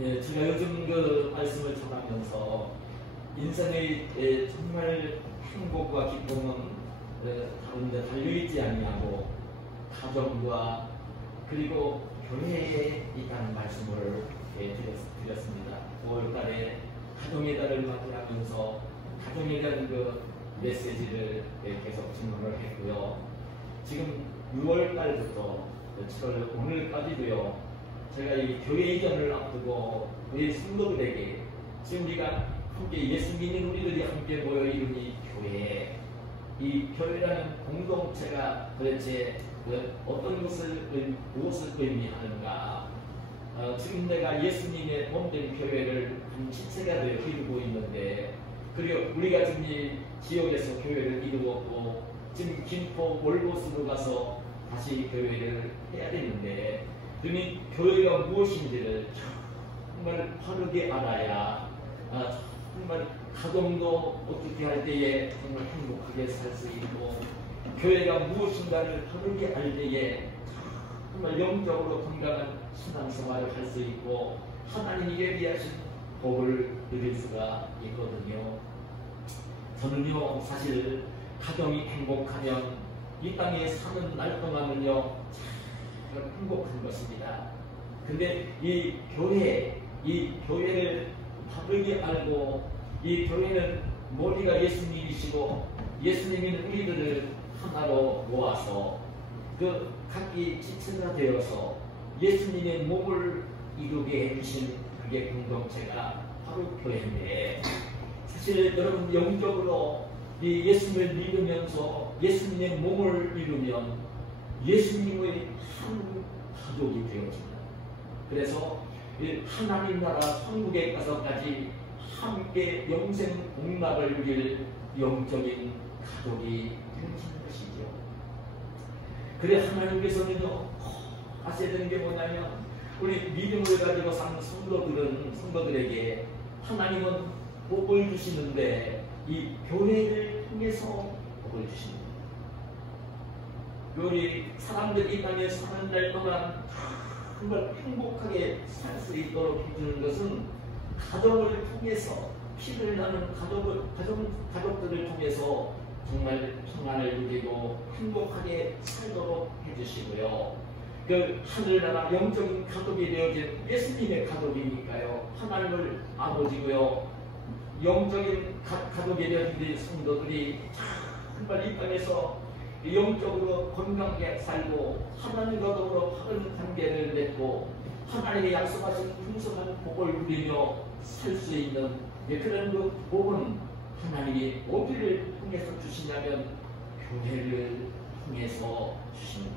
예, 제가 요즘 그 말씀을 전하면서 인생의 정말 행복과 기쁨은 다른 데 달려있지 아니하고 가정과 그리고 교회에 있다는 말씀을 드렸습니다. 5월달에 가정의 달을 맞이하면서 가정에 대한 그 메시지를 계속 증언을 했고요. 지금 6월달부터 7월 오늘까지도요. 제가 이 교회 이전을 앞두고 우리 성도들에게 지금 우리가 함께 예수 믿는 우리들이 함께 모여 이룬 이 교회, 이 교회라는 공동체가 도대체 어떤 무엇을 의미하는가? 지금 내가 예수님의 몸된 교회를 한 지체가 되어 이루고 있는데, 그리고 우리가 지금 이 지역에서 교회를 이루었고 지금 김포 월보스로 가서 다시 교회를 해야 되는데, 그러니 교회가 무엇인지를 정말 바르게 알아야 정말 가정도 어떻게 할 때에 정말 행복하게 살 수 있고, 교회가 무엇인가를 바르게 알 때에 정말 영적으로 건강한 신앙생활을 할 수 있고 하나님이 예비하신 복을 누릴 수가 있거든요. 저는요, 사실 가정이 행복하면 이 땅에 사는 날 동안은요 참 행복한 것입니다. 근데 이 교회를 바르게 알고, 이 교회는 머리가 예수님이시고 예수님이 우리들을 하나로 모아서 그 각기 지체가 되어서 예수님의 몸을 이루게 해주신 그게 공동체가 바로 교회인데, 사실 여러분 영적으로 이 예수님을 믿으면서 예수님의 몸을 이루면 예수님의 한 가족이 되어집니다. 그래서 하나님 나라 천국에 가서까지 함께 영생 공락을 누릴 영적인 가족이 되어지는 것이죠. 그래 하나님께서는요 하셔야 되는 게 뭐냐면, 우리 믿음을 가지고 산 성도들에게 하나님은 복을 주시는데 이 교회를 통해서 복을 주십니다. 우리 사람들이 이 땅에 사는 날 동안 정말 행복하게 살 수 있도록 해주는 것은 가정을 통해서, 피를 나는 가족들을 통해서 정말 평안을 누리고 행복하게 살도록 해주시고요. 그 하늘나라 영적인 가족이 되어진 예수님의 가족이니까요, 하나님을 아버지고요, 영적인 가족이 되어진 성도들이 정말 이 땅에서 영적으로 건강하게 살고 하나님과 더불어 바른 관계를 맺고 하나님의 약속하신 풍성한 복을 누리며 살 수 있는 그런 그 복은 하나님이 어디를 통해서 주시냐면 교회를 통해서 주십니다.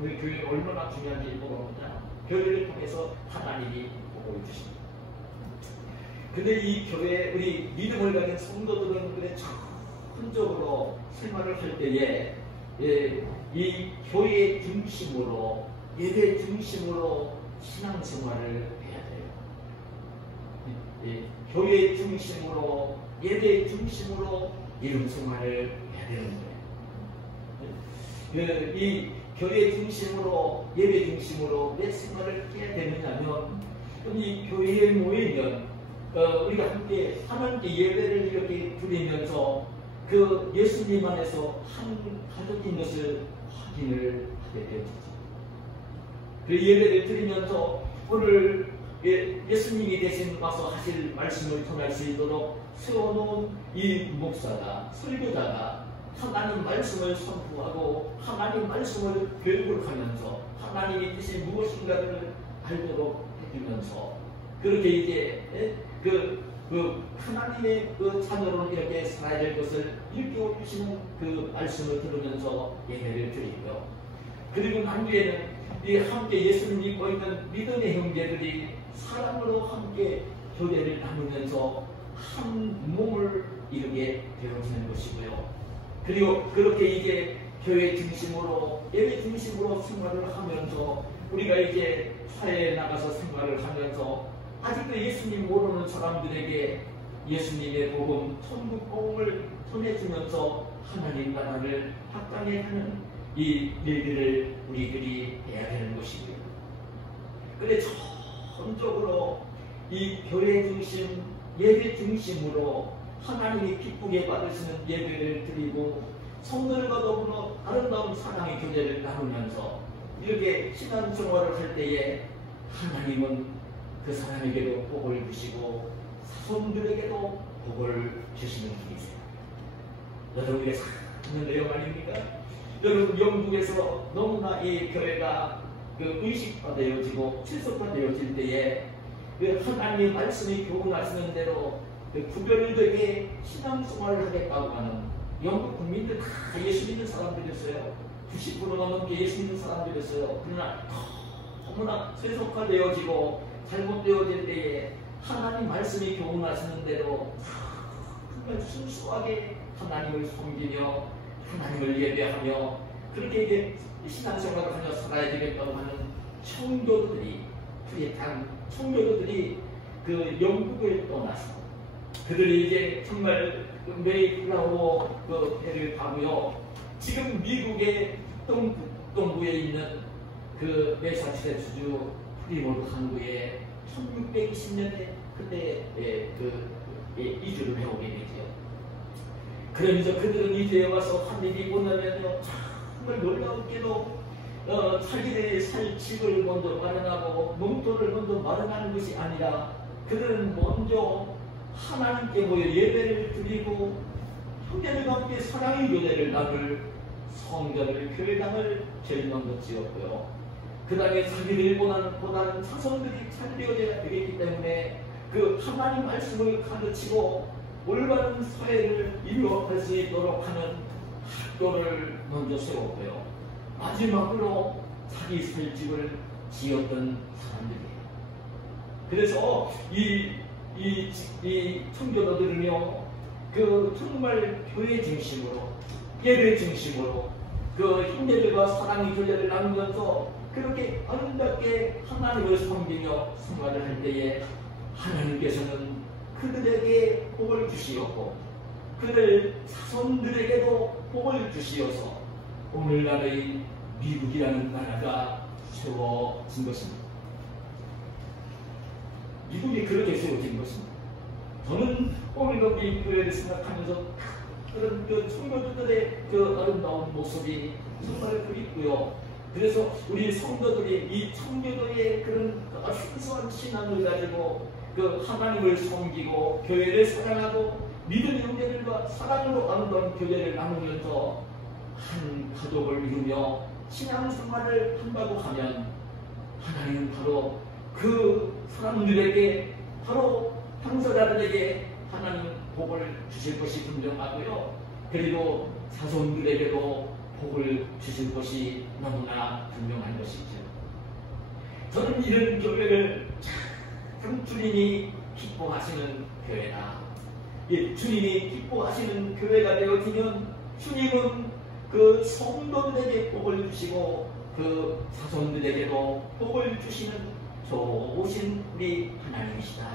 우리 교회가 얼마나 중요한지 모릅니다. 교회를 통해서 하나님이 복을 주십니다. 근데 이 교회, 우리 믿음을 가진 성도들은 그래 전적으로 생활을 할 때에 이 교회 중심으로, 예배 중심으로 신앙생활을 해야 돼요. 교회 중심으로, 예배 중심으로 이름생활을 해야 되는 거예요. 이 교회 중심으로, 예배 중심으로 왜 생활을 해야 되느냐면, 이 교회에 모이면 우리가 함께 하나님께 예배를 이렇게 드리면서 그 예수님 안에서 한 가족인 것을 확인을 하게 되어지죠. 그 예배를 드리면서 오늘 예수님이 대신 와서 하실 말씀을 전할 수 있도록 세워놓은 이 목사가, 설교자가 하나님 말씀을 선포하고 하나님 말씀을 교육을 하면서 하나님의 뜻이 무엇인가를 알도록 해주면서, 그렇게 이제 하나님의 그 자녀로 이렇게 살아야 될 것을 일깨워 주시는 그 말씀을 들으면서 예배를 드리고요. 그리고 난 뒤에는 이 함께 예수를 믿고 있는 믿음의 형제들이 사랑으로 함께 교제를 나누면서 한 몸을 이루게 되어지는 것이고요. 그리고 그렇게 이제 교회 중심으로, 예배 중심으로 생활을 하면서 우리가 이제 사회에 나가서 생활을 하면서 아직도 예수님 모르는 사람들에게 예수님의 복음, 천국 복음을 전해주면서 하나님 나라를 확장해가는 이 일들을 우리들이 해야 되는 것이고요. 그런데 기본적으로 이 교회 중심, 예배 중심으로 하나님이 기쁘게 받으시는 예배를 드리고 성도들과 더불어 아름다운 사랑의 교제를 나누면서 이렇게 신앙생활을 할 때에 하나님은 그 사람에게도 복을 주시고 사손들에게도 복을 주시는 분이세요. 여러분의 사랑하는 내용 아닙니까? 여러분, 영국에서 너무나 이 교회가 의식화되어지고 실속화되어질 때에 하나님의 말씀이 교훈하시는 대로 구별되게 신앙생활을 하겠다고 하는 영국 국민들 다 예수 믿는 사람들이었어요. 90% 넘게 예수 믿는 사람들이었어요. 그러나 너무나 세속화되어지고 잘못되어질 때에 하나님 말씀이 교훈하시는 대로 정말 순수하게 하나님을 섬기며 하나님을 예배하며 그렇게 이제 신앙생활을 하며 살아야 되겠다고 하는 청교도들이, 프리탄 청교도들이 그 영국을 떠나서 그들이 이제 정말 메이플라워 그 배를 타고요. 지금 미국의 동부에 있는 그 매사추세츠주 프리모르 항구에 1620년에 그때 이주를 해오게 되죠. 그러면서 그들은 이제에 와서 한 일이 뭐냐면요, 정말 놀라웠게도 자기들의 살 집을 먼저 마련하고 농토를 먼저 마련하는 것이 아니라 그들은 먼저 하나님께 모여 예배를 드리고 형제들과 함께 사랑의 교제를 나눌 성전을, 교회당을 제일 먼저 지었고요. 그 다음에 자기들보다는 자손들이 잘 되어져야 되겠기 때문에 그 하나님 말씀을 가르치고 올바른 사회를 이루어갈 수 있도록 하는 학교를 먼저 세웠고요. 마지막으로 자기 살 집을 지었던 사람들이에요. 그래서 이 청교도들은요, 그 정말 교회 중심으로, 예배 중심으로 그 형제들과 사랑의 교제를 나누면서 그렇게 아름답게 하나님을 섬기며 생활을 할 때에 하나님께서는 그들에게 복을 주시었고 그들 자손들에게도 복을 주시어서 오늘날의 미국이라는 나라가 세워진 것입니다. 미국이 그렇게 세워진 것입니다. 저는 오늘도 미국 교회를 생각하면서 그런 그 청교도들의 그 아름다운 모습이 정말 그립고요. 그래서 우리 성도들이 이 청교도의 그런 순수한 신앙을 가지고 그 하나님을 섬기고 교회를 사랑하고 믿은 형제들과 사랑으로 아름다운 교제를 나누면서 한 가족을 이루며 신앙생활을 한다고 하면 하나님은 바로 그 사람들에게, 바로 당사자들에게 하나님 복을 주실 것이 분명하고요. 그리고 자손들에게도 복을 주실 것이 너무나 분명한 것이죠. 저는 이런 교회를 참 주님이 기뻐하시는 교회다. 주님이 기뻐하시는 교회가 되어지면 주님은 그 성도들에게 복을 주시고 그 자손들에게도 복을 주시는 좋으신 우리 하나님이시다.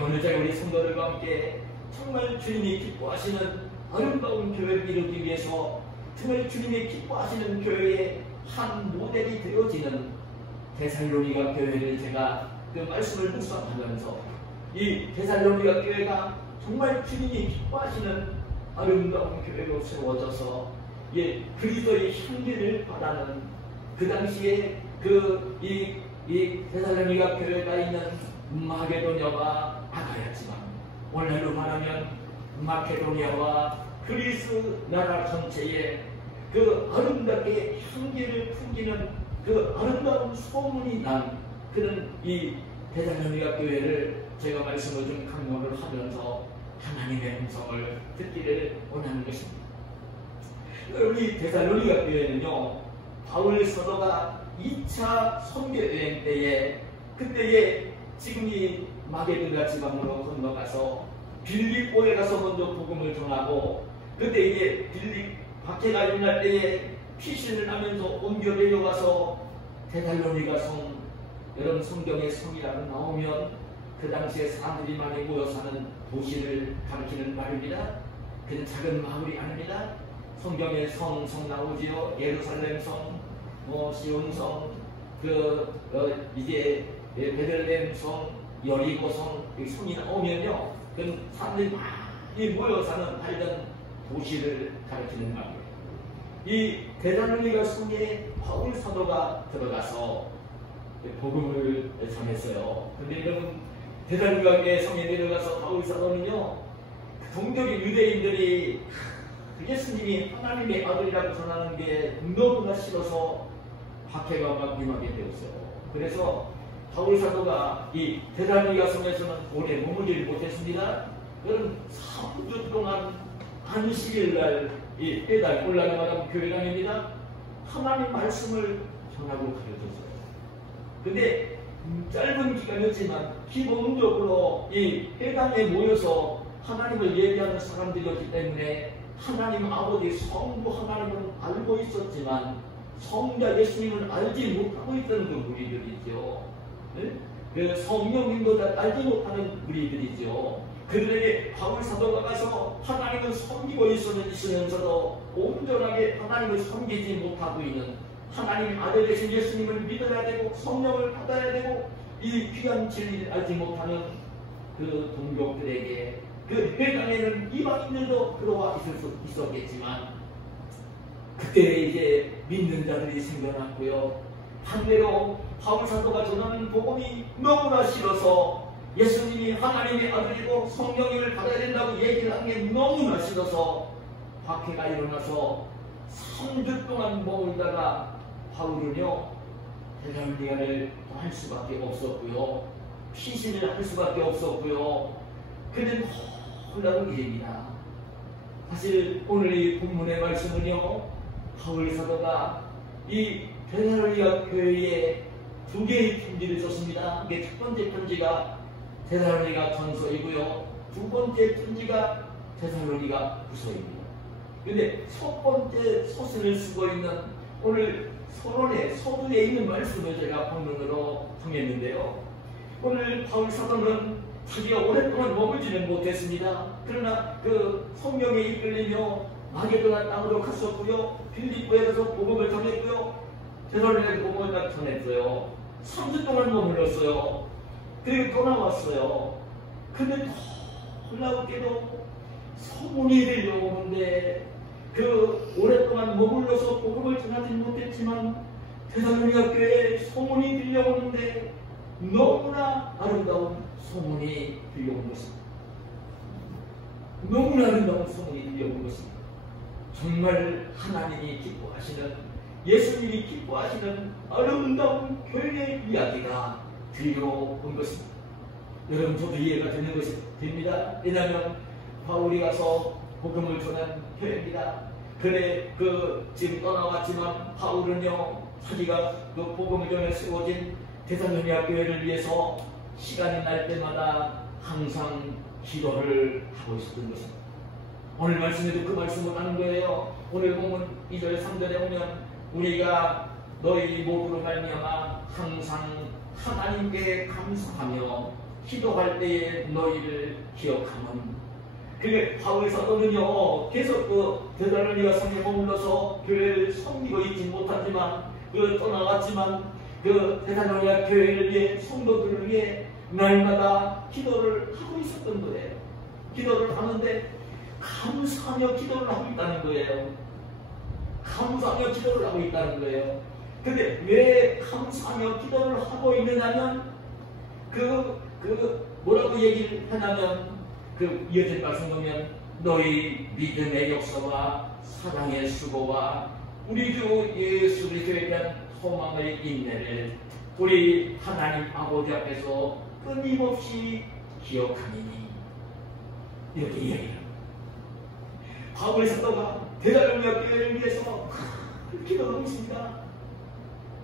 오늘 저희 우리 성도들과 함께 정말 주님이 기뻐하시는 아름다운 교회를 이루기 위해서 정말 주님이 기뻐하시는 교회의 한 모델이 되어지는 데살로니가 교회를 제가 그 말씀을 묵상하면서 이 데살로니가 교회가 정말 주님이 기뻐하시는 아름다운 교회로 세워져서 그리스도의 향기를 바라는 그 당시에 이 데살로니가 교회가 있는 마게도냐와 아가야 지방, 오늘날로 말하면 마케도니아와 그리스 나라 전체에 그 아름답게 향기를 풍기는 그 아름다운 소문이 난 그런 이 데살로니가 교회를 제가 말씀을 좀 강론을 하면서 하나님의 음성을 듣기를 원하는 것입니다. 여러분, 이 데살로니가 교회는요, 바울 사도가 2차 선교 여행 때에 그때에 지금 이 마게도냐 지방으로 건너가서 빌립보에 가서 먼저 복음을 전하고 그때 이제 빌립 박해가 일어날 때에 피신을 하면서 옮겨 내려와서 데살로니가 성, 여러분 성경의 성이라고 나오면 그 당시에 사람들이 많이 모여 사는 도시를 가리키는 말입니다. 그는 작은 마을이 아닙니다. 성경에 성 나오지요. 예루살렘 성, 시온성, 이제 베들레헴 성, 여리고 성, 성이 나오면요, 그 사람들이 많이 모여 사는 밝은 도시를 가리키는 말이에요. 이 데살로니가 성에 바울 사도가 들어가서 복음을 전했어요. 근데 여러분, 데살로니가 성에 내려가서 바울 사도는요, 동족의 유대인들이 예수님이 하나님의 아들이라고 전하는 게 너무나 싫어서 박해가 막 임하게 되었어요. 그래서 바울 사도가 이 데살로니가 성에서는 오래 머물지 못했습니다. 그런 3주 동안 안식일날 이 해달 올라가는 교회당입니다. 하나님 말씀을 전하고 가르쳤어요. 근데 짧은 기간이었지만 기본적으로 이 회당에 모여서 하나님을 예배하는 사람들이었기 때문에 하나님 아버지 성부 하나님은 알고 있었지만 성자 예수님을 알지 못하고 있던 그 무리들이죠. 네? 그 성령님도 알지 못하는 무리들이죠. 그들에게 바울 사도가 가서 하나님을 섬기고 있으면서도 온전하게 하나님을 섬기지 못하고 있는 하나님의 아들 되신 예수님을 믿어야 되고 성령을 받아야 되고 이 귀한 진리를 알지 못하는 그 동족들에게 그 회당에는 이방인들도 들어와 있을 수 있었겠지만 그때 이제 믿는 자들이 생겨났고요. 반대로 바울 사도가 전하는 복음이 너무나 싫어서 예수님이 하나님의 아들이고 성령님을 받아야 된다고 얘기를 한 게 너무나 싫어서 박해가 일어나서 3주 동안 머물다가 바울은요 데살로니가를 할 수밖에 없었고요. 피신을 할 수밖에 없었고요. 그는 놀라운 일입니다. 사실 오늘 이 본문의 말씀은요, 바울 사도가 이 데살로니가 교회에 2개의 편지를 썼습니다. 이게 첫 번째 편지가 데살로니가 전서이고요. 두 번째 편지가 데살로니가 후서입니다. 근데 첫 번째 서신을 쓰고 있는 오늘 서론에 서두에 있는 말씀을 제가 본문으로 정했는데요. 오늘 바울 사도는 자기가 오랫동안 머물지는 못했습니다. 그러나 그 성령에 이끌리며 마게도나 땅으로 갔었고요. 빌립보에 가서 복음을 전했고요. 데살로니가에 복음을 전했어요. 3주 동안 머물렀어요. 그리고 또 나왔어요. 근데 놀랍게도 소문이 들려오는데 그 오랫동안 머물러서 복음을 전하지 못했지만 데살로니가 교회에 소문이 들려오는데 너무나 아름다운 소문이 들려온 것입니다. 너무나 아름다운 소문이 들려온 것입니다. 정말 하나님이 기뻐하시는, 예수님이 기뻐하시는 아름다운 교회의 이야기가 들려온 것입니다. 여러분, 저도 이해가 되는 것이 됩니다. 왜냐하면 바울이 가서 복음을 전한 교회입니다. 그래, 지금 떠나왔지만 바울은요, 자기가 그 복음을 전해 세워진 데살로니가 교회를 위해서 시간이 날 때마다 항상 기도를 하고 있었던 것입니다. 오늘 말씀에도 그 말씀을 하는 거예요. 오늘 보면 2절 3절에 보면 우리가 너희 모두로 말미암아 항상 하나님께 감사하며 기도할 때에 너희를 기억하면. 그게 바울 사도는요 계속 그 데살로니가 성에 머물러서 교회를 섬기고 있지 못하지만 떠나갔지만 그 데살로니가 교회를 위해 성도들을 위해 날마다 기도를 하고 있었던 거예요. 기도를 하는데 감사하며 기도를 하고 있다는 거예요. 감사하며 기도를 하고 있다는 거예요. 근데 왜 감사하며 기도를 하고 있느냐면 뭐라고 얘기를 하냐면 이어질 말씀 보면 너희 믿음의 역사와 사랑의 수고와 우리 주 예수 그리스도에 대한 소망의 인내를 우리 하나님 아버지 앞에서 끊임없이 기억하니니 이렇게 이야기합니다. 바울 사도가 데살로니가 교회를 위해서 기도하고 있습니다.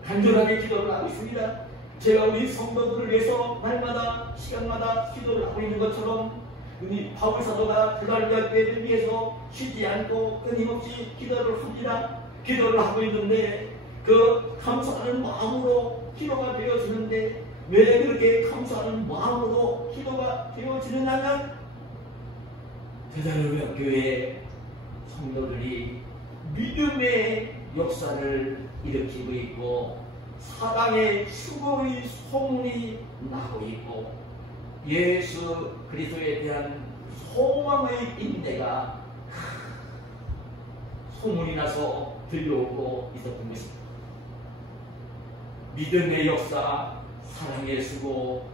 간절하게 기도를 하고 있습니다. 제가 우리 성도들을 위해서 날마다 시간마다 기도를 하고 있는 것처럼 우리 바울 사도가 데살로니가 교회를 위해서 쉬지 않고 끊임없이 기도를 합니다. 기도를 하고 있는데 그 감사하는 마음으로 기도가 되어지는데 왜 그렇게 감사하는 마음으로 기도가 되어지느냐면 데살로니가 교회 성도들이 믿음의 역사를 일으키고 있고 사랑의 추구의 소문이 나고 있고 예수 그리스도에 대한 소망의 인내가 소문이 나서 들려오고 있었던 것입니다. 믿음의 역사, 사랑의 수고,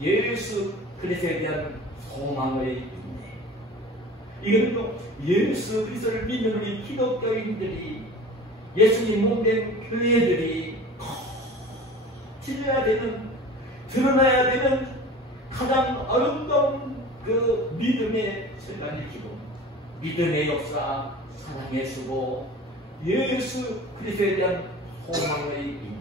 예수 그리스도에 대한 소망의 인내. 이것은 또 예수 그리스도를 믿는 우리 기독교인들이, 예수님 몸된 교회들이 거칠어야 되는, 드러나야 되는 가장 아름다운 그 믿음의 순간을 기도, 믿음의 역사, 사랑의 수고, 예수 그리스도에 대한 소망의 인내.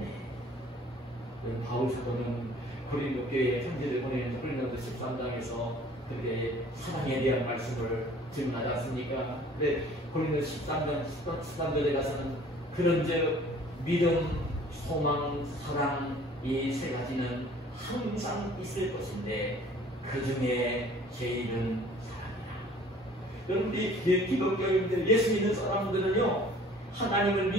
바울 사도는 고린도 교회에 편지를 보내는 고린도서 13장에서 그렇게 사랑에 대한 말씀을 증언하지 않습니까? 근데 고린도 13절에 가서는 그런즉 믿음, 소망, 사랑 이 세 가지는 항상 있을 것인데 그 중에 제일은 사랑이다. 여러분들이 기독교인들, 예수 믿는 사람들은요, 하나님을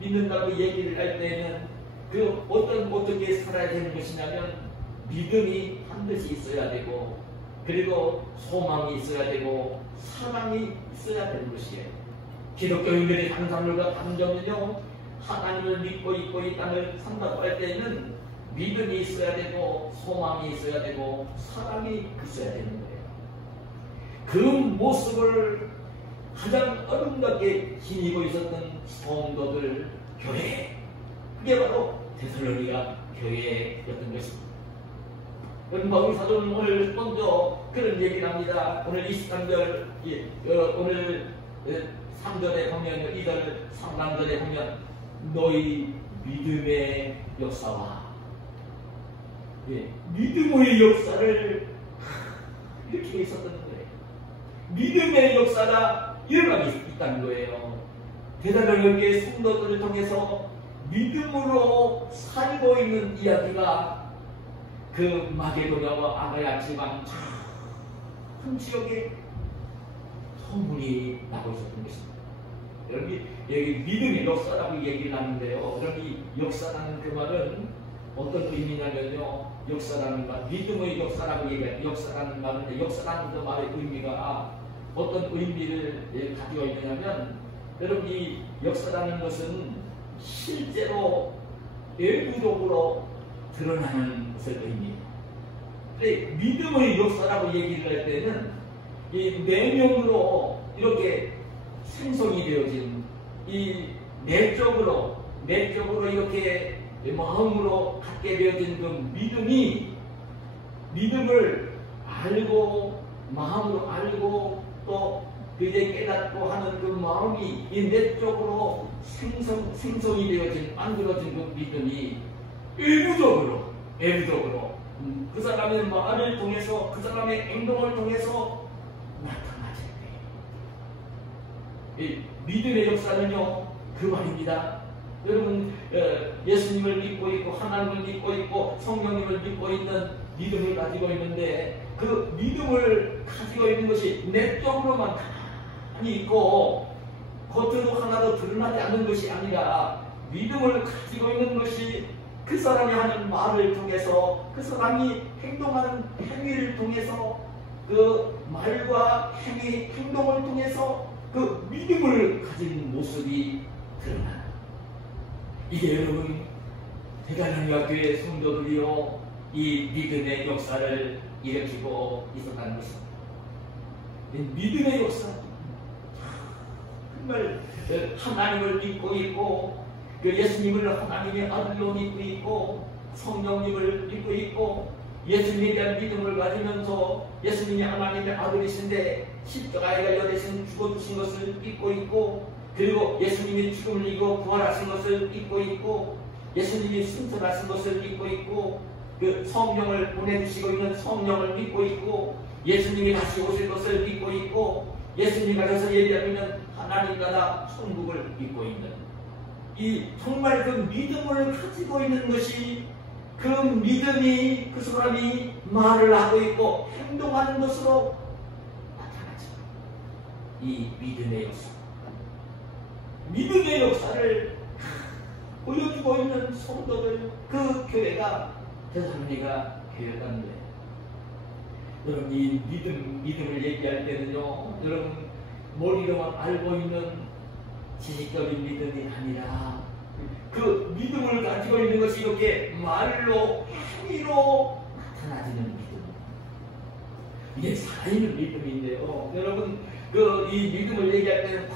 믿는다고 얘기를 할 때는 그 어떻게 살아야 되는 것이냐면 믿음이 반드시 있어야 되고, 그리고 소망이 있어야 되고, 사랑이 있어야 되는 것이에요. 기독교인들의 상상률과 감정은요, 하나님을 믿고 있고 이 땅을 산다고 할 때는 믿음이 있어야 되고, 소망이 있어야 되고, 사랑이 있어야 되는 거예요. 그 모습을 가장 아름답게 지니고 있었던 성도들, 교회, 그게 바로 데살로니가 교회였던 것입니다. 바울 사도는 오늘 먼저 그런 얘기를 합니다. 오늘 23절, 오늘 3절에 보면, 2절 상반절에 보면 너희 믿음의 역사와, 믿음의 역사를 이렇게 있었던 거예요. 믿음의 역사가 일어나고 있다는 거예요. 데살로니가 성도들을 통해서 믿음으로 살고 있는 이야기가 그 마게도냐와 아가야 지방 큰 지역에 소문이 나고 있었던 것입니다. 여러분, 여기 믿음의 역사라고 얘기를 하는데요. 여러분, 이 역사라는 그 말은 어떤 의미냐면요, 역사라는 말, 믿음의 역사라고 얘기해요. 역사라는 말은, 역사라는 그 말의 의미가 어떤 의미를 가지고 있느냐면, 여러분, 이 역사라는 것은 실제로 외부적으로 드러나는 것을 의미합니다. 근데 믿음의 역사라고 얘기를 할 때는 이 내면으로 이렇게 생성이 되어진, 이 내적으로 이렇게 마음으로 갖게 되어진 그 믿음을 알고, 마음으로 알고, 또 이제 깨닫고 하는 그 마음이 이 내적으로 생성이 되어진, 만들어진 그 믿음이 외부적으로 그 사람의 말을 통해서, 그 사람의 행동을 통해서 나타나질 거예요. 이 믿음의 역사는요, 그 말입니다. 여러분, 예수님을 믿고 있고, 하나님을 믿고 있고, 성령님을 믿고 있는 믿음을 가지고 있는데, 그 믿음을 가지고 있는 것이 내적으로만 가만히 있고 겉으로 하나도 드러나지 않는 것이 아니라, 믿음을 가지고 있는 것이 그 사람이 하는 말을 통해서, 그 사람이 행동하는 행위를 통해서, 그 말과 행동을 통해서 그 믿음을 가진 모습이 드러나는, 이게 여러분 데살로니가 교회 성도들이요, 이 믿음의 역사를 일으키고 있었다는 것입니다. 믿음의 역사, 정말 하나님을 믿고 있고, 그 예수님을 하나님의 아들로 믿고 있고, 성령님을 믿고 있고, 예수님에 대한 믿음을 가지면서 예수님이 하나님의 아들이신데 십자가에 달려 대신 죽어주신 것을 믿고 있고, 그리고 예수님이 죽음을 이기고 부활하신 것을 믿고 있고, 예수님이 승천하신 것을 믿고 있고, 그 성령을 보내주시고 있는 성령을 믿고 있고, 예수님이 다시 오실 것을 믿고 있고, 예수님이 가셔서 예비하면 하나님 나라 천국을 믿고 있는, 이 정말 그 믿음을 가지고 있는 것이, 그 믿음이 그 사람이 말을 하고 있고 행동하는 것으로 나타나죠. 이 믿음의 역사, 믿음의 역사를 보여주고 있는 성도들, 그 교회가 데살로니가 교회라는 거예요. 여러분, 이 믿음을 얘기할 때는요, 여러분 머리로만 알고 있는 지식적인 믿음이 아니라 그 믿음을 가지고 있는 것이 이렇게 말로, 행위로 나타나지는 믿음. 이게 살아있는 믿음인데요. 여러분, 이 믿음을 얘기할 때는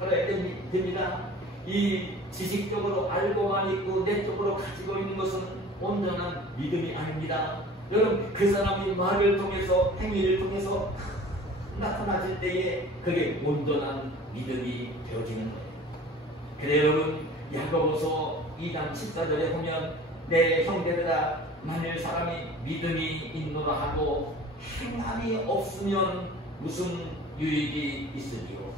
알아야 됩니다. 이 지식적으로 알고만 있고 내적으로 가지고 있는 것은 온전한 믿음이 아닙니다. 여러분, 그 사람이 말을 통해서, 행위를 통해서 나타나질 때에 그게 온전한 믿음이 되어지는 거예요. 그래 여러분, 야고보서 2장 14절에 보면 내 형제들아, 만일 사람이 믿음이 있노라 하고 행함이 없으면 무슨 유익이 있으리요.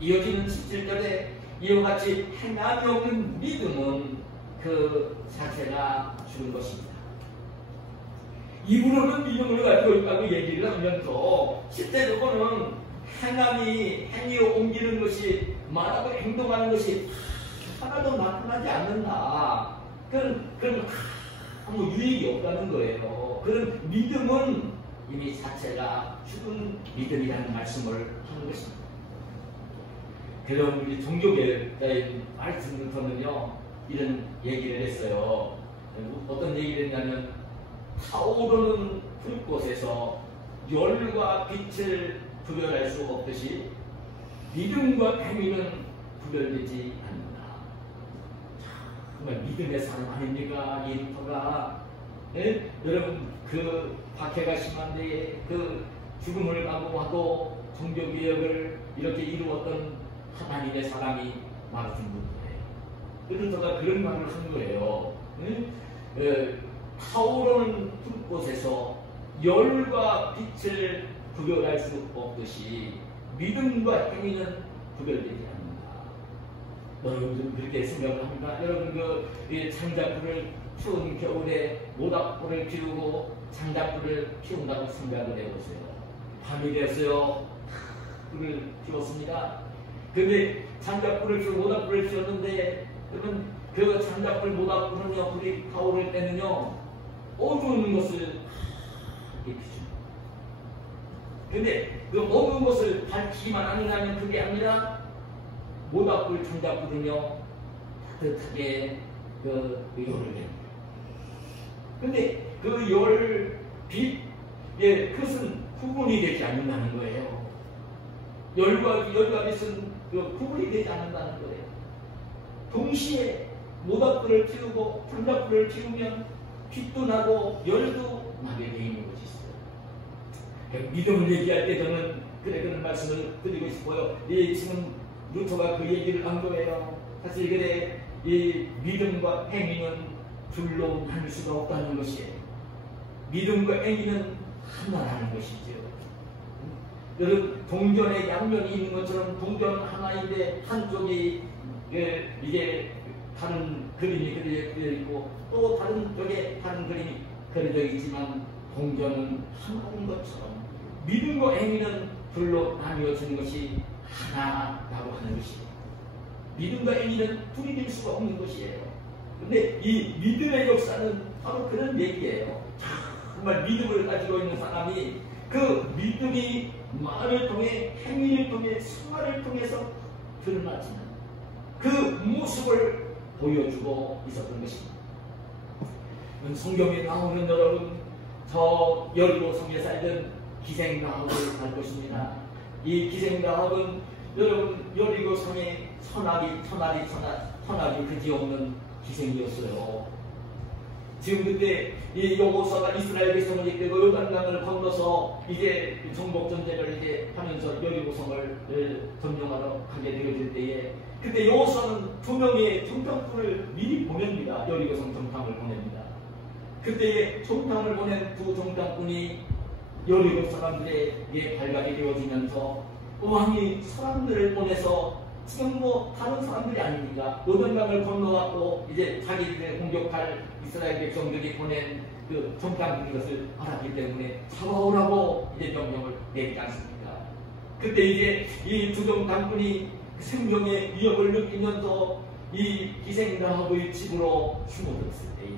이어지는 17절에 이와 같이 행함이 없는 믿음은 그 자체가 죽은 것입니다. 입으로는 믿음을 가지고 있다고 얘기를 하면서 실제로는 행위로 옮기는 것이, 말하고 행동하는 것이 하나도 나타나지 않는다. 그런 아무 유익이 없다는 거예요. 그런 믿음은 이미 자체가 죽은 믿음이라는 말씀을 하는 것입니다. 그런 우리 종교계의 말씀부터는요, 이런 얘기를 했어요. 어떤 얘기를 했냐면, 타오르는 불꽃에서 열과 빛을 구별할 수 없듯이 믿음과 행위는 구별되지 않는다. 정말 믿음의 사람 아닙니까? 이 루터가. 네? 여러분, 그 박해가 심한데 그 죽음을 각오하고 종교개혁을 이렇게 이루었던 하나님의 사람이 마르틴 루터예요. 그 루터가 그런 말을 한 거예요. 네? 타오르는 불꽃에서 열과 빛을 구별할 수 없듯이 믿음과 행위는 구별되지 않는다. 여러분들은 그렇게 생각을 합니다. 여러분, 장작불을 추운 겨울에 모닥불을 피우고 장작불을 피운다고 생각을 해보세요. 밤이 되었어요. 불을 피웠습니다. 근데 장작불을 피우고 모닥불을 피웠는데, 그러면 그 장작불 모닥불은요, 불이 타오를 때는요, 어두운 것을 입히죠. 근데 그 어두운 것을 밝히기만 하면 그게 아니라 모닥불, 장작불은요, 따뜻하게 열을 냅니다. 근데 그 열, 빛, 그것은 구분이 되지 않는다는 거예요. 열과 빛은 구분이 되지 않는다는 거예요. 동시에 모닥불을 피우고 장작불을 피우면 빛도 나고 열도 나게 되어 있는 것이 있어요. 믿음을 얘기할 때 저는 그런 말씀을 드리고 싶어요. 지금 루터가 그 얘기를 한 거예요. 사실 그래, 이 믿음과 행위는 둘로 나눌 수가 없다는 것이에요. 믿음과 행위는 하나라는 것이죠. 여러분, 동전에 양면이 있는 것처럼 동전 하나인데 한쪽이 이게 다른 그림이 그려져 있고 또 다른 쪽에 다른 그림이 그려져 있지만 동전은 하나인 것처럼 믿음과 행위는 둘로 나뉘어지는 것이 하나라고 하는 것이에요. 믿음과 행위는 둘이 될 수가 없는 것이에요. 그런데 이 믿음의 역사는 바로 그런 얘기예요. 정말 믿음을 가지고 있는 사람이 그 믿음이 말을 통해, 행위를 통해, 생활을 통해서 드러나지는 그 모습을 보여주고 있었던 것입니다. 성경에 나오는 여러분, 저 여리고성에 살던 기생라합을 알 것입니다. 이 기생라합은 여러분, 여리고성의 천하기 그지없는 기생이었어요. 지금 그때 이 여호수아가 이스라엘 백성을 이끌고 요단강을 건너서 이제 정복 전쟁을 이제 하면서 여리고성을 점령하러 가게 되어질 때에, 그때 여호수아는 2명의 정탐꾼을 미리 보냅니다. 여리고성 정탐을 보냅니다. 그때 정탐을 보낸 두 정탐꾼이 여리고 사람들에게 발각이 되어지면서 왕이 사람들을 보내서 지금 다른 사람들이 아닙니까? 요단강을 건너왔고 이제 자기들을 공격할 이스라엘 백성들이 보낸 그 정탐꾼 것을 알았기 때문에 잡아오라고 이제 명령을 내리지 않습니까? 그때 이제 이 두 정탐꾼이 생명의 위협을 느끼면서 이 기생 라합의 집으로 숨어들었을 때에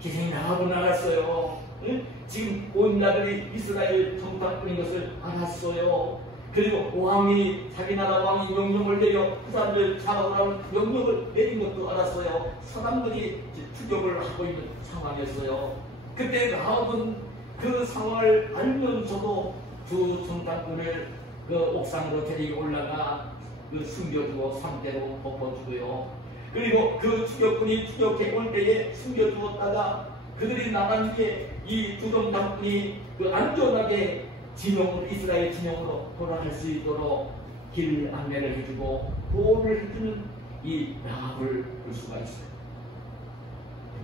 기생 라합은 알았어요. 응? 지금 온 나라들이 이스라엘 정탐꾼인 것을 알았어요. 그리고 왕이 자기 나라 왕이 명령을 내려 그 사람들 잡아오라는 명령을 내린 것도 알았어요. 사람들이 추격을 하고 있는 상황이었어요. 그때 라합은 그 상황을 알면서도 두 정탐꾼을 그 옥상으로 데리고 올라가 그 숨겨두어 상대로 덮어주고요. 그리고 그 추격꾼이 추격해 올 때에 숨겨두었다가 그들이 나간 뒤에 이 두 정탐꾼이 그 안전하게 진영으로 이스라엘 진영으로 돌아갈 수 있도록 길 안내를 해주고 보호를 해주는 이 라합을 볼 수가 있어요.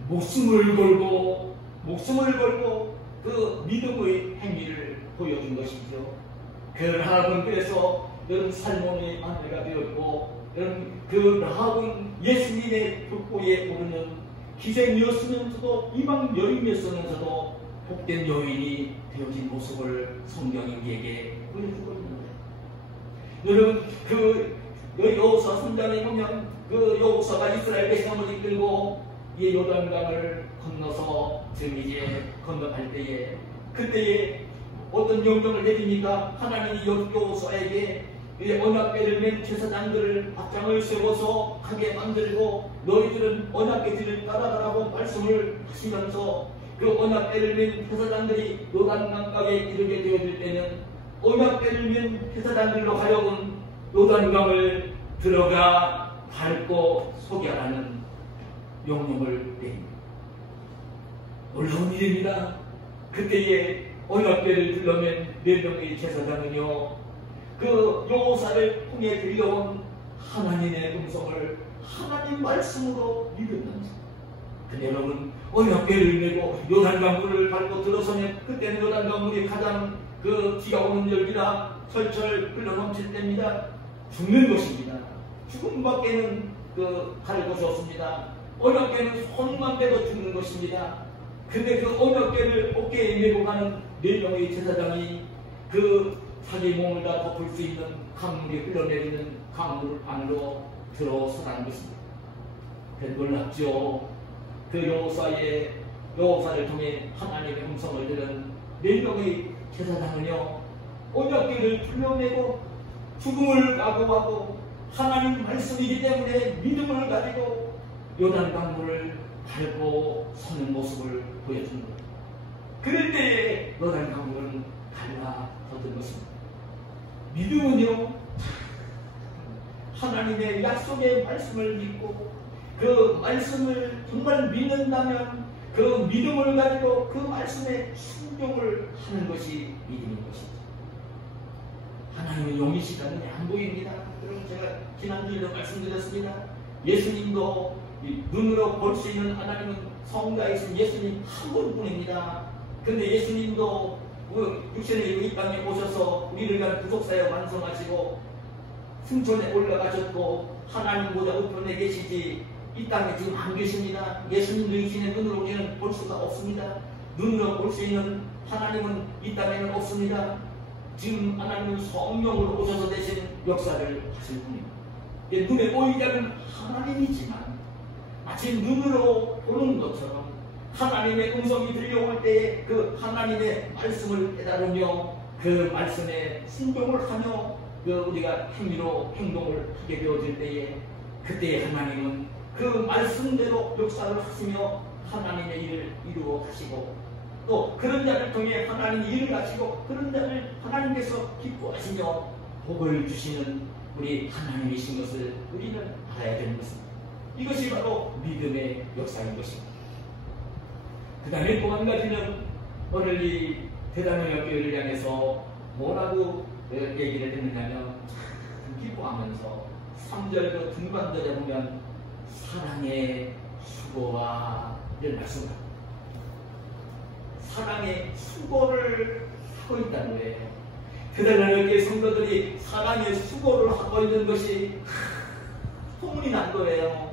목숨을 걸고 그 믿음의 행위를 보여준 것이죠. 그 라합은 그래서 여러분 살몬의 아내가 되었고, 여러분 그 라합은 예수님의 족보에 오르는 기생이었으면서도 이방 여인이었으면서도 복된 여인이 되어진 모습을 성경이 우리에게 보여주고 있는 거예요. 여러분 그 여호수아 3장에 보면 그 여호수아가 이스라엘 백성을 이끌고 이 요단강을 건너서 지금 이제 건너갈 때에 그때에 어떤 명령을 내립니까? 하나님이 여호수아에게 언약궤를 맨 제사장들을 앞장을 세워서 하게 만들고 너희들은 언약궤들을 따라가라고 말씀을 하시면서 그 언약궤를 맨 제사장들이 요단강가에 이르게 되어질 때는 언약궤를 맨 제사장들로 하여금 요단강을 들어가 밟고 소개하라는 명령을 내립니다. 놀라운 일입니다. 그때에 언약궤를 둘러맨 4명의 제사장은요, 그 여호사를 통해 들려온 하나님의 음성을 하나님 말씀으로 믿었는지. 근데 여러분 언약궤를 메고 요단강물을 밟고 들어서면 그때는 요단강물이 가장 그 비가 오는 열기라 철철 흘러넘칠 때입니다. 죽는 것입니다. 죽음밖에는 갈 곳이 없습니다. 언약궤는 손만 빼도 죽는 것입니다. 근데 그 언약궤를 어깨에 메고 가는 4명의 제사장이 그 자기 몸을 다 덮을 수 있는 강물이 흘러내리는 강물 안으로 들어서가는 것입니다. 놀랍죠. 그 여호사를 통해 하나님의 음성을 들은 4명의 제사장은요, 언약궤를 둘러매고 죽음을 각오하고 하나님 말씀이기 때문에 믿음을 가지고 요단 강물을 밟고 서는 모습을 보여주는 거예요. 그럴 때에 요단 강물은 갈라서던 것입니다. 믿음은요, 하나님의 약속의 말씀을 믿고 그 말씀을 정말 믿는다면 그 믿음을 가지고 그 말씀에 순종을 하는 것이 믿음인 것이죠. 하나님의 용이시다는 안 보입니다. 여러분 제가 지난주에도 말씀드렸습니다. 예수님도 눈으로 볼 수 있는 하나님은 성자이신 예수님 한 분뿐입니다. 근데 예수님도 육신의 이 땅에 오셔서 우리를 위한 구속사역 완성하시고 승천에 올라가셨고 하나님보다 우편에 계시지 이 땅에 지금 안 계십니다. 예수님 육신의 눈으로 우리는 볼 수가 없습니다. 눈으로 볼 수 있는 하나님은 이 땅에는 없습니다. 지금 하나님은 성령으로 오셔서 대신 역사를 하실 분입니다. 눈에 보이지 않는 하나님이지만 마치 눈으로 보는 것처럼 하나님의 음성이 들려올 때에 그 하나님의 말씀을 깨달으며 그 말씀에 순종을 하며 우리가 행위로 행동을 하게 되어질 때에 그때 하나님은 그 말씀대로 역사를 하시며 하나님의 일을 이루어 가시고 또 그런 자를 통해 하나님이 일을 하시고 그런 자를 하나님께서 기뻐하시며 복을 주시는 우리 하나님이신 것을 우리는 알아야 되는 것입니다. 이것이 바로 믿음의 역사인 것입니다. 그 다음에 또 한 가지는 오늘 이 대단원역 교회를 향해서 뭐라고 얘기를 했느냐면 참 기뻐하면서 3절 중반절에 보면 사랑의 수고와를 말씀합니다. 사랑의 수고를 하고 있다는 거예요. 대단원역 교회 성도들이 사랑의 수고를 하고 있는 것이 소문이 난 거예요.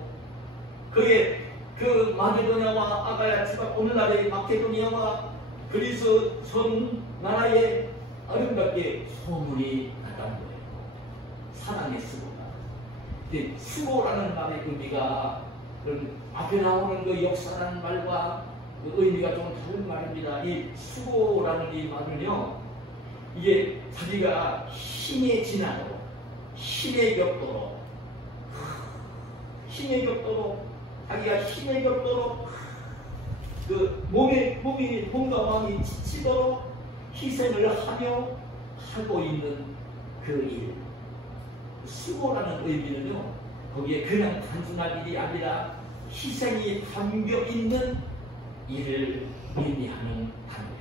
그게 그 마게도냐와 아가야 지방 오늘날의 마케도니아와 그리스 전 나라에 아름답게 소문이 났다는 거예요. 사랑의 수고가. 수고라는 말의 의미가 앞에 나오는 그 역사라는 말과 그 의미가 좀 다른 말입니다. 이 수고라는 이 말은요, 이게 자기가 힘의 진화로, 힘의 격도로, 자기가 힘의 격도로 몸과 마음이 지치도록 희생을 하며 하고 있는 그 일. 수고라는 의미는요, 거기에 그냥 단순한 일이 아니라 희생이 담겨 있는 일을 의미하는 단어예요.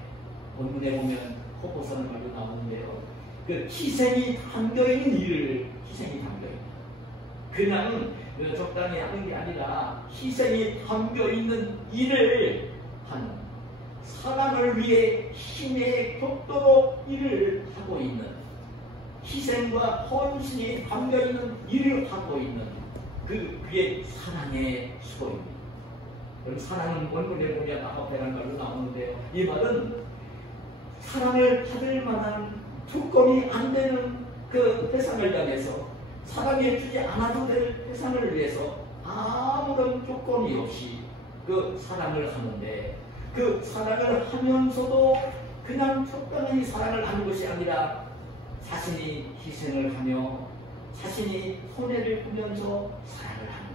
본문에 보면 호포선을 가지고 나오는데요. 그 희생이 담겨 있는 일을 희생이 담겨 있는. 그냥 적당히 하는 게 아니라 희생이 담겨 있는 일을 하는. 사랑을 위해 힘에 격도로 일을 하고 있는. 희생과 헌신이 담겨 있는 일을 하고 있는. 그게 사랑의 수고입니다. 그럼 사랑은 원문에 보면 아가페라는 말로 나오는데요. 이 말은 사랑을 받을 만한 조건이 안 되는 그 대상을 향해서 사랑해 주지 않아도 될 대상을 위해서 아무런 조건이 없이 그 사랑을 하는데, 그 사랑을 하면서도 그냥 적당히 사랑을 하는 것이 아니라 자신이 희생을 하며 자신이 손해를 보면서 사랑을 하는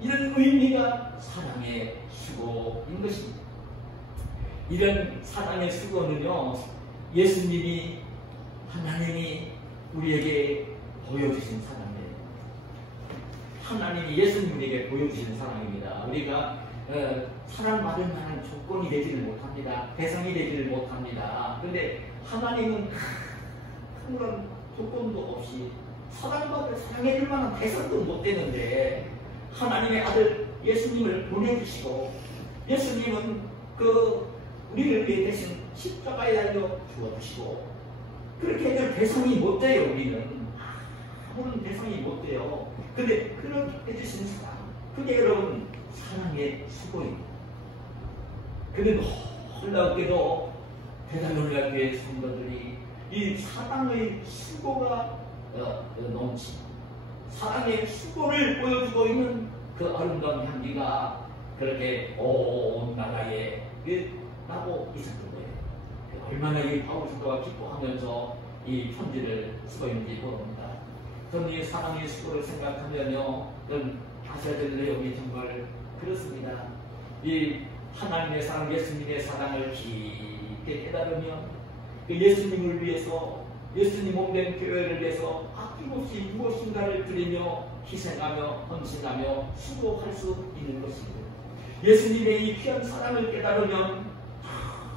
이런 의미가 사랑의 수고인 것입니다. 이런 사랑의 수고는요, 예수님이, 하나님이 우리에게 보여주신 사랑이에요. 하나님이 예수님에게 보여주신 사랑입니다. 우리가 사랑받을 만한 조건이 되지를 못합니다. 대상이 되지를 못합니다. 그런데 하나님은 그런 조건도 없이 사랑해줄 만한 대상도 못 되는데 하나님의 아들 예수님을 보내주시고, 예수님은 우리를 위해 대신 십자가에 달려 죽어주시고, 그렇게 해줄 대상이 못 돼요. 우리는 아무런 대상이 못 돼요. 근데 그렇게 해주신 사랑, 그게 여러분 사랑의 수고입니다. 근데 놀랍게도 대단놀랍게 성도들이 이 사랑의 수고가 넘치, 사랑의 수고를 보여주고 있는 그 아름다운 향기가 그렇게 온 나라에 나고 있었던 거예요. 얼마나 이 바울 사도가 기뻐하면서 이 편지를 쓰고 있는지 모릅니다. 저는 이 사랑의 수고를 생각하면요, 아셔야 될 내용이 정말 그렇습니다. 이 하나님의 사랑, 예수님의 사랑을 깊게 깨달으면 그 예수님을 위해서, 예수님 몸된 교회를 위해서 아낌없이 무엇인가를 드리며 희생하며 헌신하며 수고할 수 있는 것입니다. 예수님의 이 귀한 사랑을 깨달으면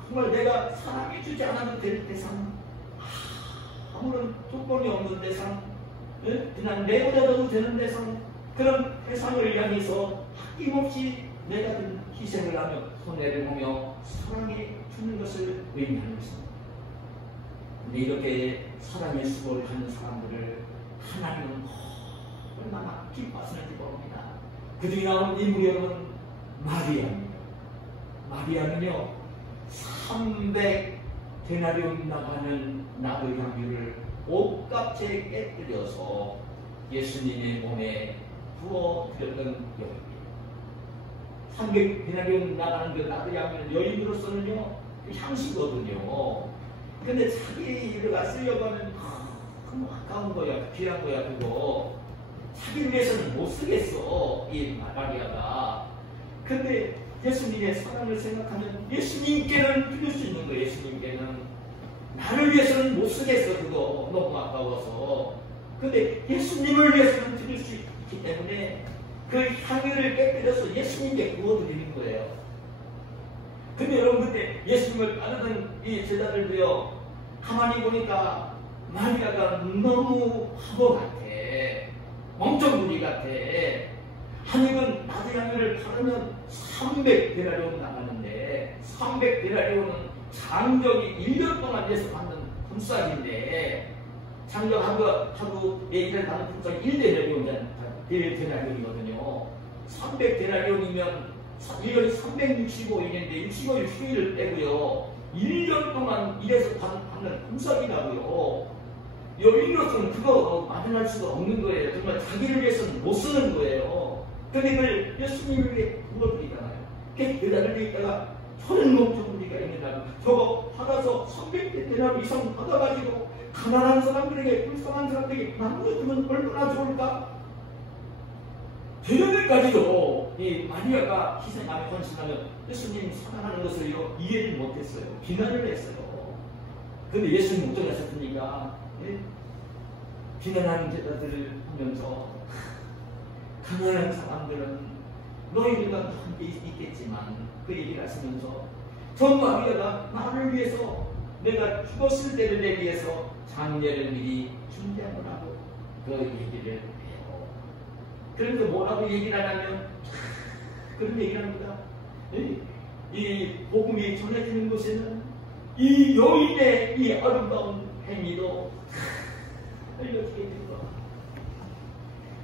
정말 내가 사랑해주지 않아도 될 대상, 아무런 조건이 없는 대상, 그냥 내보내도 되는 대상, 그런 대상을 향해서 아낌없이 내가 희생을 하며 손해를 보며 사랑해 주는 것을 의미하는 것입니다. 근데 이렇게 사랑의 수고를 하는 사람들을 하나님은 얼마나 기뻐하시는지 모릅니다. 그 중에 나오는 인물이 여러분 마리아입니다. 마리아는요, 300데나리온 나가는 나무 향유를 옷값에 깨뜨려서 예수님의 몸에 부어드렸던 여인입니다. 300데나리온 나가는 그 나무 향유는 여인으로서는요 향수거든요. 근데 자기가 쓰려고 하면 너무 아까운 거야, 귀한 거야. 그거 자기를 위해서는 못 쓰겠어, 이 마리아가. 근데 예수님의 사랑을 생각하면 예수님께는 드릴 수 있는 거예요. 예수님께는 나를 위해서는 못 쓰겠어, 그거 너무 아까워서. 근데 예수님을 위해서는 드릴 수 있기 때문에 그 향유를 깨뜨려서 예수님께 부어드리는 거예요. 근데 여러분, 그때 예수님을 따르는 이 제자들도요, 가만히 보니까 마리아가 너무 바보 같아, 멍청구리 같아. 하나님은 나도 향유를 바르면 300데나리온 나가는데, 300데나리온은 장정이 1년 동안 위해서 받는 품삯인데, 장정하루에 일을 받는 품삯이 1데나리온이거든요. 300데나리온이면 1년이 365일인데 65일 휴일을 빼고요, 1년 동안 일해서 받는 품삯이라고요. 이 여인으로서는 그거 마련할 수가 없는 거예요. 정말 자기를 위해서는 못 쓰는 거예요. 근데 그걸 예수님에게 물어드리잖아요. 계단을 있다가 소련 목적 우리가 있느냐고 저거 받아서 300대 대나무 이상 받아가지고 가난한 사람들에게 불쌍한 사람들에게 나눠주면 얼마나 좋을까? 저녁에까지도 이 마리아가 희생하며 헌신하면 예수님 사랑하는 것을 이해를 못했어요. 비난을 했어요. 근데 예수님 목적하셨으니까 비난하는 제자들을 하면서 가난한 사람들은 너희들과 함께 있겠지만 그 얘기를 하시면서 저 마리아가 나를 위해서 내가 죽었을 때를 내 위해서 장례를 미리 준비하느라고 그 얘기를 해요. 그런데 뭐라고 얘기를 하냐면 그런 얘기를 합니다. 이 복음이 전해지는 곳에는 이 여인의 이 아름다운 행위도 알려지게 됩니다.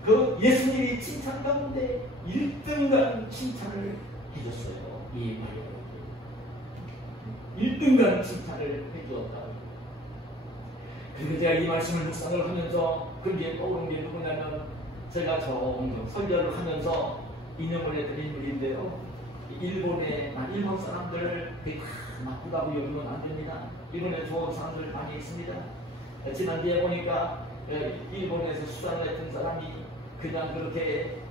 그 예수님이 칭찬 가운데 1등간 칭찬을 해줬어요. 이 마리아에게 1등간 칭찬을 해주었다. 그리고 제가 이 말씀을 묵상을 하면서 그게 떠오른 게 누구냐면 제가 설교를 하면서 인용을 했던 인물인데요. 일본의 일본 사람들을 나쁘다고 여기면 안 됩니다. 일본에 좋은 사람들 많이 있습니다. 지난주에 보니까 일본에서 수상을 했던 사람이 그냥 그렇게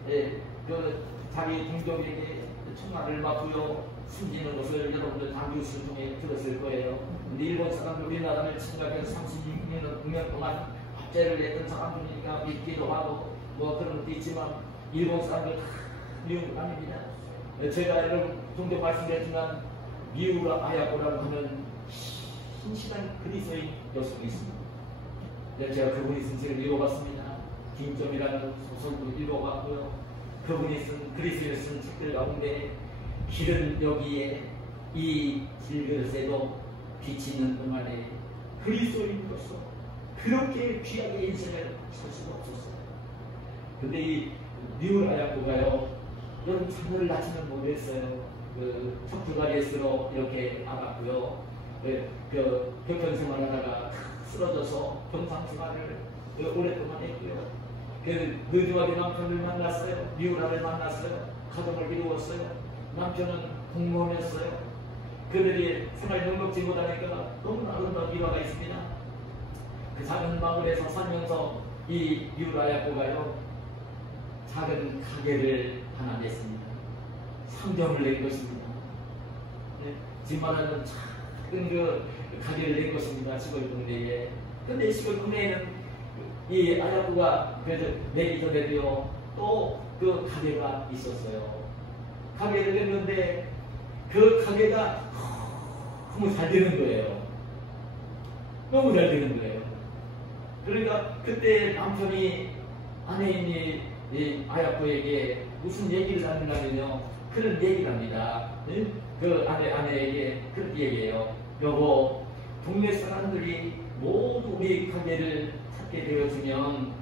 그 자기 동족에게 총알을 맞고요 숨기는 것을 여러분들 다 뉴스를 통해 들었을 거예요. 근데 일본 사람들 우리나라를 침략해서 36년 동안 압제를 했던 사람들이니까 믿기도 하고 뭐 그런 것도 있지만 일본 사람들 다 미국 아닙니다. 제가 여러분 종종 말씀드렸지만 미우라 아야코라고 하는 신실한 그리스도인 여성이 있습니다. 제가 그분이 쓴 책을 읽어봤습니다. 김점이라는 소설도 읽어봤고요. 그분이 쓴 그리스도인이 쓴 책들 가운데 길은 여기에 이 길그릇에도 빛이 있는 동안에 그리스도인으로서 그렇게 귀하게 인생을 살 수가 없었어요. 근데 이 미우라 아야코가요 여러분 자녀를 낳지는 못했어요. 그 척두가리에서 이렇게 알았고요. 그 벽편 생활하다가 쓰러져서 병상 생활을 오랫동안 했고요. 그 느드와리 남편을 만났어요. 미우라를 만났어요. 가정을 이루었어요. 남편은 공무원이었어요. 그들이 생활 능력지 못하니까 너무 아름다운 일화가 있습니다. 그 작은 마을에서 살면서 이 미우라야코가요 작은 가게를 하나 냈습니다. 상점을 낸 것입니다. 지금 말하는 작은 그 가게를 낸 것입니다. 시골 동네에. 근데 시골 동네에는 이 아야코가 그래도 내기 전에도요 또 그 가게가 있었어요. 가게를 냈는데 그 가게가 너무 잘 되는 거예요. 너무 잘 되는 거예요. 그러니까 그때 남편이 아내인 이 아야코에게 무슨 얘기를 하느냐면요 그런 얘기를 합니다. 그 아내에게 그렇게 얘기해요. 여보, 동네 사람들이 모두 우리 가게를 찾게 되어주면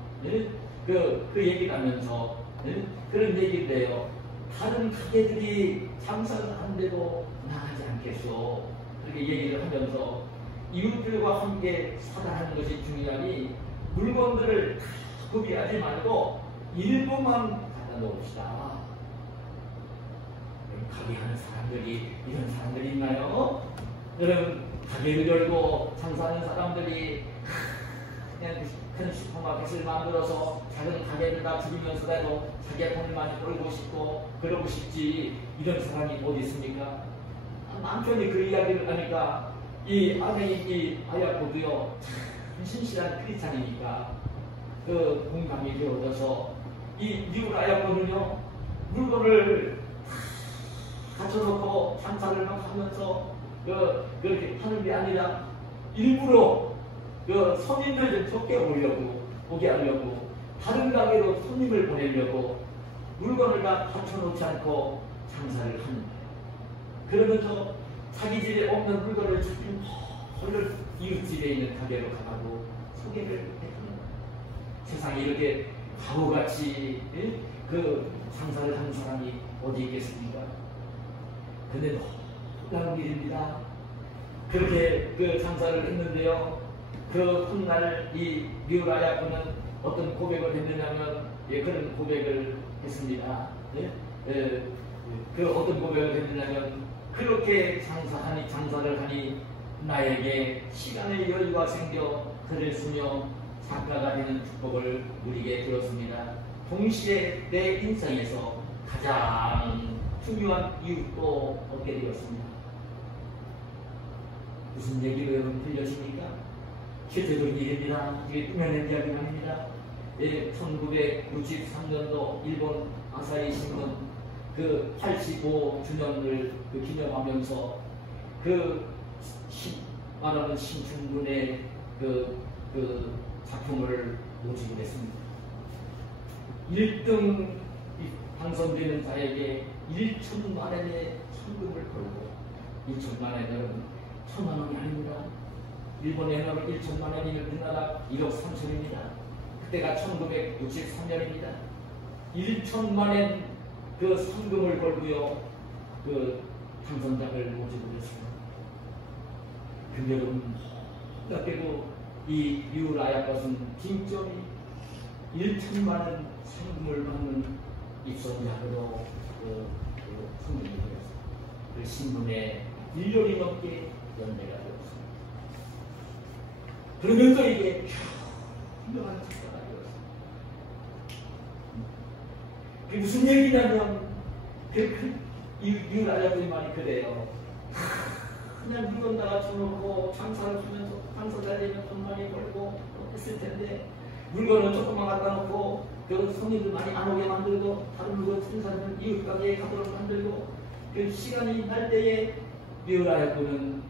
그 얘기를 하면서 그런 얘기를 해요. 다른 가게들이 장사를 하는데도 나가지 않겠소. 그렇게 얘기를 하면서 이웃들과 함께 사랑하는 것이 중요하니 물건들을 다 구비하지 말고 일부만 갖다 놓읍시다. 가게 하는 사람들이 이런 사람들이 있나요? 여러분 가게를 열고 장사하는 사람들이 그냥 큰 슈퍼마켓을 만들어서 작은 가게를 다 줄이면서라도 자기 돈을 많이 벌고 싶고 그러고 싶지 이런 사람이 어디 있습니까? 남편이 그 이야기를 하니까 이 아내인 이 아야코도요 참 신실한 크리스찬이니까 그 공감이 되어져서 이 미국 아야코는요 물건을 갖춰놓고 장사를 막 하면서 그렇게 하는 게 아니라 일부러 손님들 좀 적게 오게 하려고 다른 가게로 손님을 보내려고 물건을 다 갖춰놓지 않고 장사를 하는 거예요. 그러면서 자기 집에 없는 물건을 찾는 홀로 이웃집에 있는 가게로 가고 소개를 해주는 거예요. 세상에 이렇게 바보같이 그 장사를 하는 사람이 어디 있겠습니까? 근데 놀라운 일입니다. 그렇게 그 장사를 했는데요. 그 훗날 이 리우라야코는 어떤 고백을 했느냐면 그런 고백을 했습니다. 그 어떤 고백을 했느냐면 그렇게 장사를 하니 나에게 시간의 여유가 생겨 글을 쓰며 작가가 되는 축복을 누리게 되었습니다. 동시에 내 인생에서 가장 중요한 이유도 얻게 되었습니다. 무슨 얘기로 여러분 들려집니까? 실제적인 일입니다. 이게 꾸며낸 이야기가 아닙니다. 1963년도 일본 아사히 신문 그 85주년을 기념하면서 말하는 신춘문의 그 작품을 모집을 했습니다. 1등 당선되는 자에게 1천만 원의 상금을 걸고 1천만 원은 1,000만 원이 아닙니다. 일본에는 1천만 원이면 우리나라 1억 3천입니다. 그때가 1963년입니다. 1천만 원 그 상금을 걸고요. 그 당선자를 모집을 했습니다. 근데 여러분 놀랍게도 이 리우라야코는 빈점이 1천만 원 상금을 받는 입선자로 선정이 되었습니다. 그 신문에 1년이 넘게 연대가 되었습니다. 그러면서 이게 훌륭한 작가가 되었습니다. 그게 무슨 얘기냐면 리우라야코의 말이 그래요. 그냥 물건 다 갖춰놓고 장사를 주면서 장사잘 되면 돈 많이 벌고 했을 텐데 물건을 조금만 갖다 놓고 그 손님들 많이 안 오게 만들고 다른 물건 생산하는 이웃 가게에 가도록 만들고 그 시간이 날 때에 리우라야코는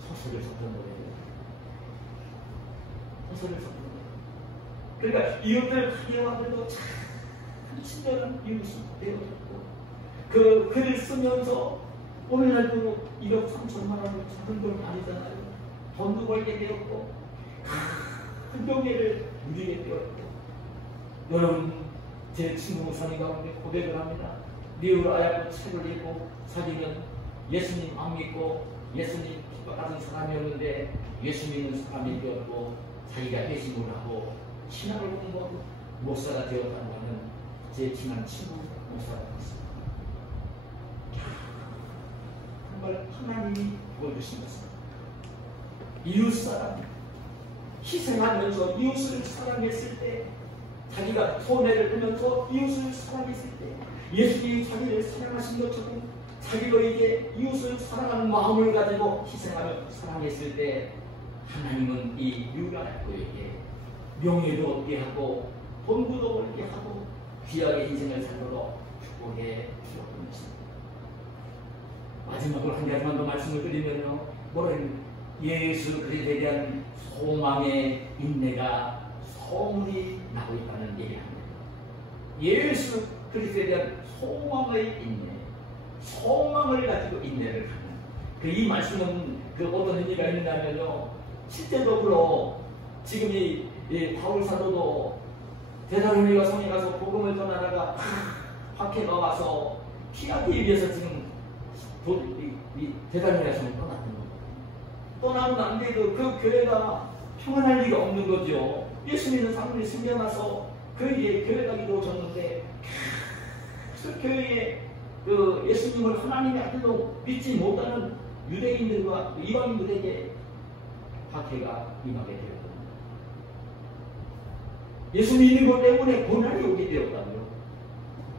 소설을 썼던 거예요. 소설을 썼던 거예요. 그러니까 이웃들 가게에 만들고 참 친절한 이웃이 되어졌고 그 글을 쓰면서 오늘날도 1억 3천만 원을 작은 돈 아니잖아요. 돈도 벌게 되었고 큰 명예를 누리게 되었고 여러분 제 친구 목사님 가운데 고백을 합니다. 리우라야코 책을 읽고 자기는 예수님 안 믿고 예수님 기뻐하는 사람이었는데 예수 믿는 사람이 되었고 자기가 회심을 하고 신학을 공부하고 목사가 되었다는 하는 제 친한 친구 목사가 됐습니다. 정말 하나님이 보여주신 것입니다. 이웃사랑 희생하면서 이웃을 사랑했을 때 자기가 손해를 보면서 이웃을 사랑했을 때 예수님이 자기를 사랑하신 것처럼 자기도 이제 이웃을 사랑하는 마음을 가지고 희생하며 사랑했을 때 하나님은 이 리우라야코에게 명예도 얻게 하고 돈부도 얻게 하고 귀하게 인생을 살도록 축복해 주었던 것입니다. 마지막으로 한 가지만 더 말씀을 드리면요. 예수 그리스도에 대한 소망의 인내가 소문이 나고 있다는 얘기합니다. 예수 그리스도에 대한 소망의 인내, 소망을 가지고 인내를 하는 이 말씀은 어떤 의미가 있냐면요. 실제적으로 지금 이 바울 사도도 데살로니가 성에 가서 복음을 전하다가 박해가 와서 피하기 위해서 지금 데살로니가 성을 떠났던 겁니다. 떠나면 안 돼도 그 교회가 평안할 리가 없는 거죠. 예수 믿는 사람들이 숨겨놔서 교회가 이루어졌는데 그 교회에 예수님을 하나님의 아들로 믿지 못하는 유대인들과 이방인들에게 박해가 임하게 되었습니다. 예수 믿는 것 때문에 고난이 오게 되었다고요.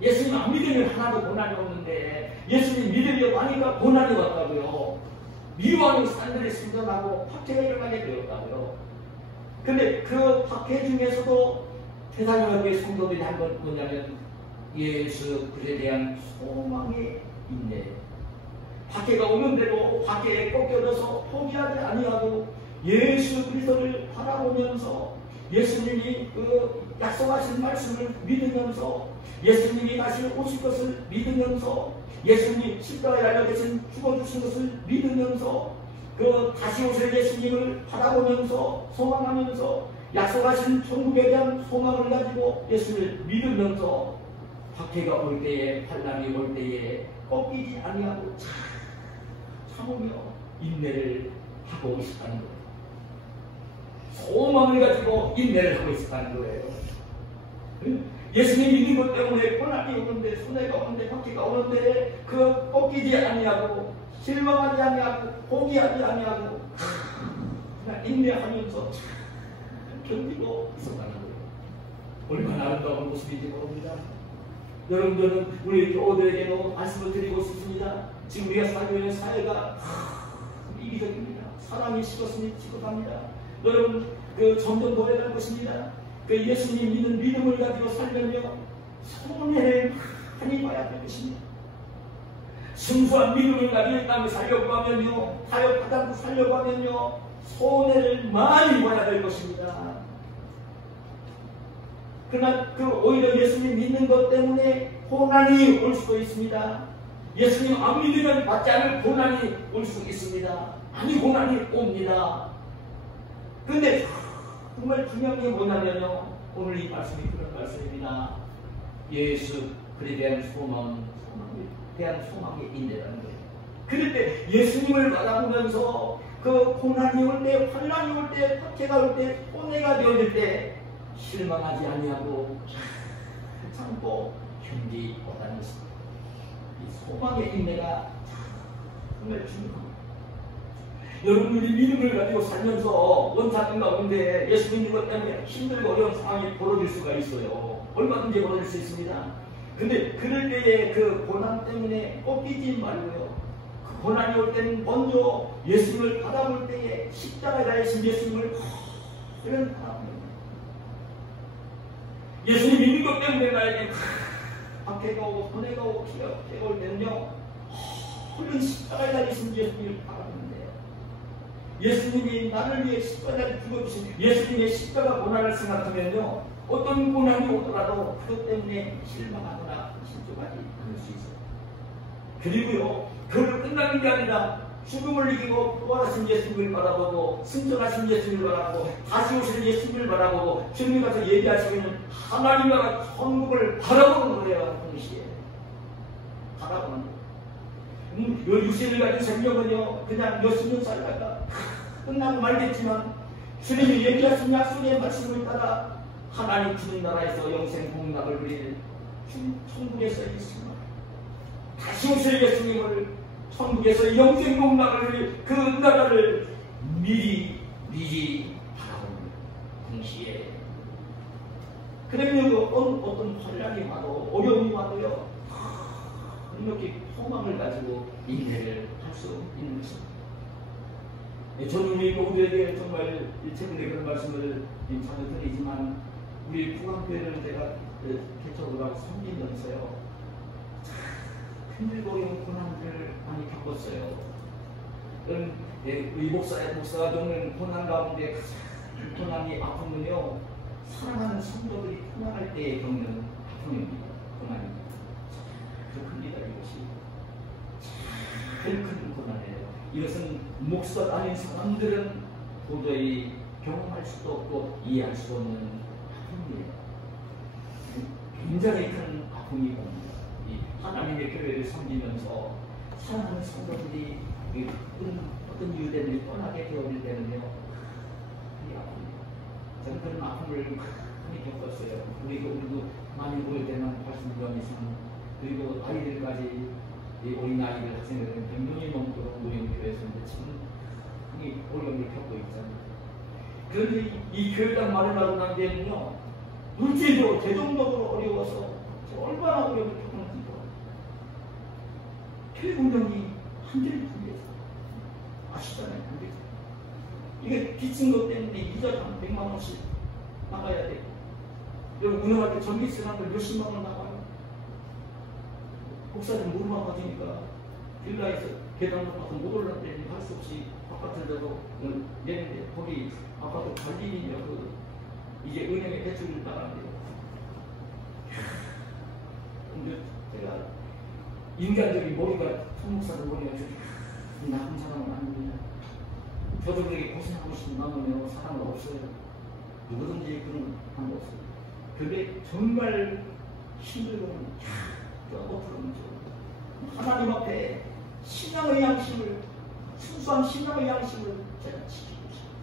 예수님 안 믿으면 하나도 고난이 없는데 예수님 믿으려고 하니까 고난이 왔다고요. 미워하는 사람들이 생겨나고 박해가 일어나게 되었다고요. 근데 그 박해 중에서도 데살로니가 성도들이 한 건 뭐냐면 예수 그리스도에 대한 소망의 인내. 박해가 오는데도 박해에 꺾여져서 포기하지 아니하고 예수 그리스도를 바라보면서 예수님이 약속하신 말씀을 믿으면서 예수님이 다시 오실 것을 믿으면서 예수님 십자가에 달려 계신 죽어주신 것을 믿으면서 다시 오실 예수님을 바라보면서 소망하면서 약속하신 천국에 대한 소망을 가지고 예수를 믿으면서 박해가 올 때에 환난이 올 때에 꺾이지 아니하고 참으며 인내를 하고 싶다는 것. 소망을 가지고 인내를 하고 있었다는 거예요. 예수님 믿는 것 때문에 고난이 오는데, 손해가 오는데, 박해가 오는데 그 꺾이지 아니하고 실망하지 아니하고 포기하지 아니하고 그냥 인내하면서 견디고 있었다는 거예요. 얼마나 아름다운 모습인지 모릅니다. 여러분들은 우리 교우들에게도 말씀을 드리고 싶습니다. 지금 우리가 살고 있는 사회가 이기적입니다. 사람이 식었으니 식어갑니다. 여러분 점점 노래할 것입니다. 예수님 믿는 믿음을 가지고 살면요 손해를 많이 봐야 될 것입니다. 순수한 믿음을 가지고 땅에 살려고 하면요, 타협하다고 살려고 하면요 손해를 많이 봐야 될 것입니다. 그러나 오히려 예수님 믿는 것 때문에 고난이 올 수도 있습니다. 예수님 안 믿으면 받지 않을 고난이 올 수 있습니다. 많이 고난이 옵니다. 그런데 정말 중요한 게 뭐냐면요, 오늘 이 말씀이 그런 말씀입니다. 예수 그에 대한 소망에 인내라는 거예요. 그럴 때 예수님을 바라보면서 그 고난이 올 때, 환난이 올 때, 박해가 올 때, 손해가 되어질 때 실망하지 아니하고 참고 견디고다는 것입니다. 이 소망의 인내가 정말 중요합니다. 여러분들이 믿음을 가지고 살면서 원사님 가운데 예수 믿는 것 때문에 힘들고 어려운 상황이 벌어질 수가 있어요. 얼마든지 벌어질 수 있습니다. 근데 그럴 때에 그 고난 때문에 꺾이지 말고요. 그 고난이 올 때는 먼저 예수님을 바라볼 때에 십자가에 달리신 예수님을 그런 바라봅니다. 예수님 믿는 것 때문에 나에게 박해가 오고 손해가 오고 피가 올 때는요, 홀린 십자가에 달리신 예수님을 바라보는데요. 예수님이 나를 위해 십자가를 죽어주신 예수님의 십자가 고난을 생각하면요, 어떤 고난이 오더라도 그것 때문에 실망하거나 실족하지 않을 수 있어요. 그리고요, 그걸로 끝나는 게 아니라 죽음을 이기고 부활하신 예수님을 바라보고 승천하신 예수님을 바라보고 다시 오실 예수님을 바라보고 주님 가서 얘기하시면 하나님 나라 천국을 바라보는 거예요. 동시에 바라보는 거예요. 요 육신을 가진 생명은요 그냥 몇십 년 살다가 끝나고 말겠지만 주님이 얘기하신 약속의 말씀을 따라 하나님 주님 나라에서 영생 복락을 누릴 천국에서 예수님 다시 오실 예수님을 천국에서 영생 복락을 누릴 그 나라를 미리 바라보는 동시에 그러면 어떤 환란이 와도 어려움이 와도요 이렇게 소망을 가지고 인내를 할 수 있는 것입니다. 저는 우리 모두에게 정말 최근에 그런 말씀을 자주 드리지만 우리 부강교회를 제가 개척을 하고 섬기면서요 힘들고 어려운 고난들을 많이 겪었어요. 우리 목사가 겪는 고난 가운데 가장 고난이 아픔은요 사랑하는 성도들이 고난할 때 겪는 아픔입니다. 고난입니다. 참 큽니다. 이것이 제일 큰 고난이에요. 이것은 목사가 아닌 사람들은 도저히 경험할 수도 없고 이해할 수 없는 아픔이에요. 굉장히 큰 아픔이 옵니다. 하나님의 교회를 섬기면서 사랑하는 성도들이 어떤 이유 때문에 떠나게 되어질 때는요 이 아픔이에요. 저는 그런 아픔을 많이 겪었어요. 우리도 많이 모일 때만 80명 이상 그리고 아이들까지 어린 아이들 학생들은 100명이 넘도록 모이는 교회에서인데 지금 이 어려움을 겪고 있잖아요. 그런데 이 교회당 마련하고 난 뒤에는요 물질적으로 재정적으로 어려워서 얼마나 어려움을 겪었는지 교회 운영이 한절이 풀려서 아시잖아요. 이게 빚진 것 때문에 이자가 한 100만 원씩 나가야 되고 여러분 운영할 때 전기세 한 걸 몇십만 원 나가요. 목사님 무릎 아파지니까 빌라에서 계단 높아서 못 올랐는데 할 수 없이 바깥에서도 내는데 거기 아파트 관리인이요 이제 은행에 대출을 나가는데요. 근데 제가 인간적인 머리가 천목사는 머리가 나쁜 사람은 아닙니다. 저도 그렇게 고생하고 싶은 마음으로 사람은 없어요. 누구든지 그런 사람 없어요. 근데 정말 힘들고는 엎어놓죠. 하나님 앞에 신앙의 양심을 순수한 신앙의 양심을 제가 지키고 있습니다.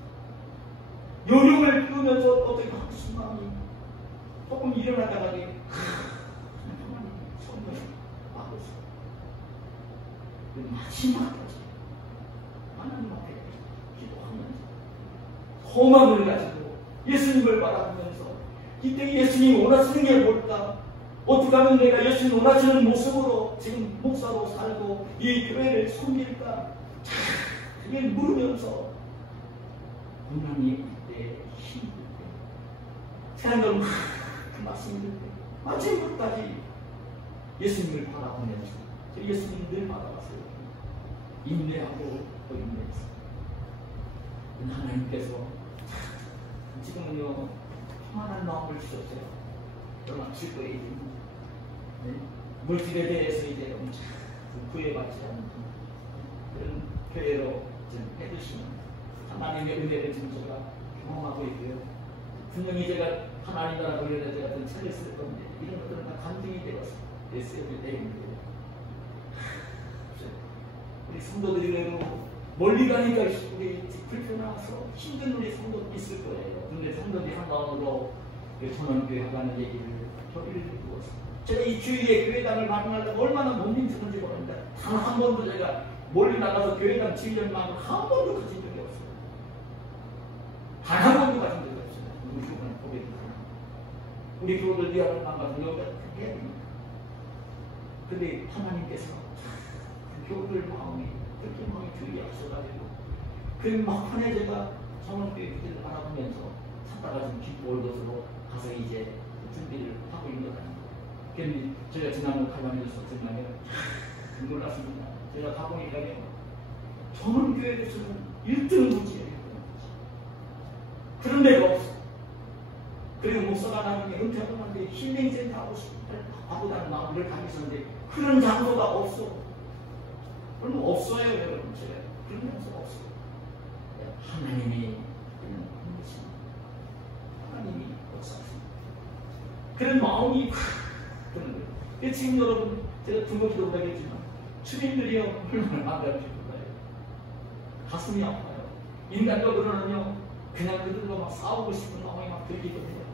요령을 피우면서 어떻게 하고 싶은 마음이 조금 일어나다가니 하나님 성령을 받고서 마지막까지 하나님 앞에 기도하면서 소망을 가지고 예수님을 바라보면서 이때 예수님이 원하시는 게 뭘까? 어떻게 하면 내가 예수님 원하시는 모습으로 지금 목사로 살고 이 교회를 섬길까? 그게 물으면서 하나님 이때 힘들 때 사람들은 그 말씀을 때 마지막까지 예수님을 바라보면서 예수님 늘 바라봤어요. 인내하고 또 인내했어요. 하나님께서 지금은요 평안한 마음을 주셨어요. 떠나칠 거예요. 네? 물질에 대해서 이제 엄청 구애받지 않는 그런 교회로 지금 해주시는 하나님의 은혜를 지금 제가 경험하고 있고요. 분명히 제가 하나님 나라 돌려서 제가 어떤 책을 쓸 건데 이런 것들은 다 감정이 되어서 쓰여질 때인데요. 우리 성도들이 그래도 멀리 가니까 우리 불편해서 힘든 우리 성도도 있을 거예요. 근데 성도들이 한마음으로 천원교회 가는 얘기를 저희를 듣고서 제가 이 주위에 교회당을 마련하려고 얼마나 못 힘쓰는지 모릅니다. 단 한 번도 제가 멀리 나가서 교회당 지으려는 마음을 한 번도 가진 적이 없어요. 단 한 번도 가진 적이 없어요. 우리 교회는 고백합니다. 우리 교우들 위하는 마음 같은 경우가 해야 됩니다. 근데 하나님께서 그 교우들 마음이 그렇게 마음이 주의하셔가지고 그 막판에 제가 성원교회 그들을 바라보면서 찾다가 좀 기뻐 올 것으로 가서 이제 준비를 하고 있는 것 같아요. 그런데 제가 지난번 칼럼에서 정말 놀랐습니다. 제가 가보니까요, 전원교회에서는 1등 부지예요. 그런 데가 없어. 그리고 목사가 나중에 은퇴하고 나는데 힐링센터 하고 다는 마음을 가지고 있었는데 그런 장소가 없어. 그럼 없어요, 여러분. 제가 그런 장소가 없어요. 하나님이 하나님이 역사하십니다. 그런 마음이 그런 거예요. 지금 여러분 제가 두고기도 못하겠지만 주민들이요 얼마나 안타깝게 몰라요. 가슴이 아파요. 인간적으로는요 그냥 그들로 막 싸우고 싶은 마음이 막 들기거든요.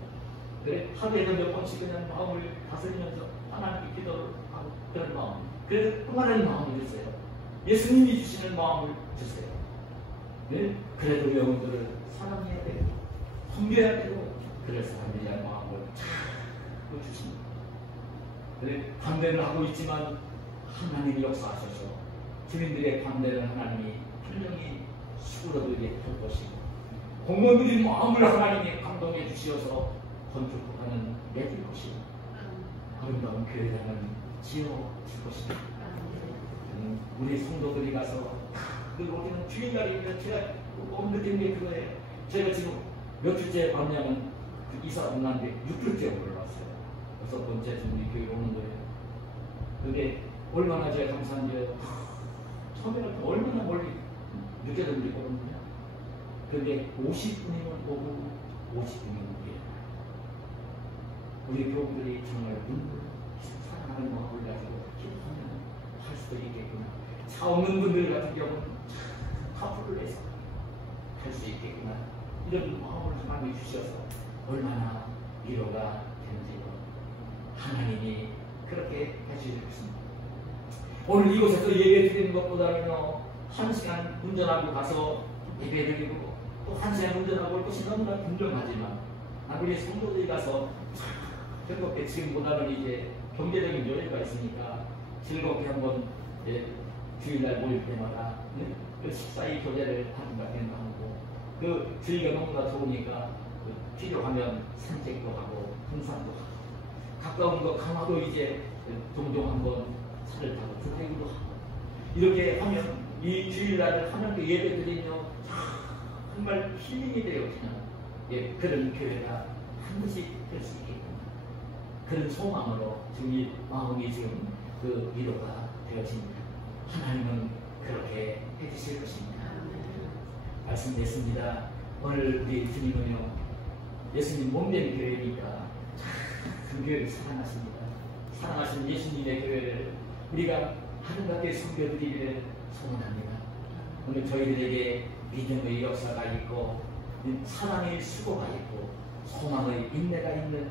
그래 하루에도 몇 번씩 그냥 마음을 다스리면서 하나님께 기도를 하고 그런 마음. 그래서 통하는 마음이 주세요. 예수님이 주시는 마음을 주세요. 네? 그래도 영혼들을 사랑해야 되고 섬겨야 되고 그래서 사람들이란 마음을 자꾸 주십니다. 그래 반대를 하고 있지만 하나님이 역사하셔서 주민들의 반대를 하나님이 분명히 수그러들게 할 것이고 공무원들의 마음을 하나님이 감동해 주시어서 건축하는 맺을 것이고 아름다운 교회당을 지어줄 것입니다. 우리 성도들이 가서 그리고 우리는 주일날이면 제가 너무 느낀 게 그거예요. 제가 지금 몇 주째 왔냐면 그 이사 온난데 6주째 올라왔어요. 6번째 우리 교회로 오는 거예요. 그게 얼마나 제가 감사한데요. 처음에는 얼마나 멀리 늦게도 있거든요. 그런데 50분이면 오고 50분이면 오게. 우리 교우들이 정말 사랑하는 마음을 가지고 기도하면 할 수도 있겠구나. 차 없는 분들 같은 경우는 카풀을 해서 할 수 있겠구나. 이런 마음을 하나님이 주셔서 얼마나 위로가 되는지 하나님이 그렇게 해주실 것입니다. 오늘 이곳에서 예배 드리는 것보다는요 1시간 운전하고 가서 예배 드리고 또 1시간 운전하고 올 것이 너무나 분명하지만 우리 성도들이 가서 즐겁게 지금보다는 이제 경제적인 여유가 있으니까 즐겁게 한번 주일날 모일 때마다 그 식사의 교제를 하는가 된다고 그 주위가 너무나 좋으니까 필요하면 산책도 하고 등산도 하고 가까운 거 강화도 이제 종종 한번 차를 타고 주택으로 하고 이렇게 하면 이 주일날 하나님께 예배 드리며 정말 힐링이 되어 그냥 그런 교회가 한 번씩 될 수 있겠구나. 그런 소망으로 지금 이 마음이 지금 그 위로가 되어집니다. 하나님은 그렇게 해주실 것입니다. 말씀드렸습니다. 오늘 우리 주님은요 예수님 몸된 교회니까 그 교회를 사랑하십니다. 사랑하시는 예수님의 교회를 우리가 아름답게 섬겨드리기를 소원합니다. 오늘 저희들에게 믿음의 역사가 있고 사랑의 수고가 있고 소망의 인내가 있는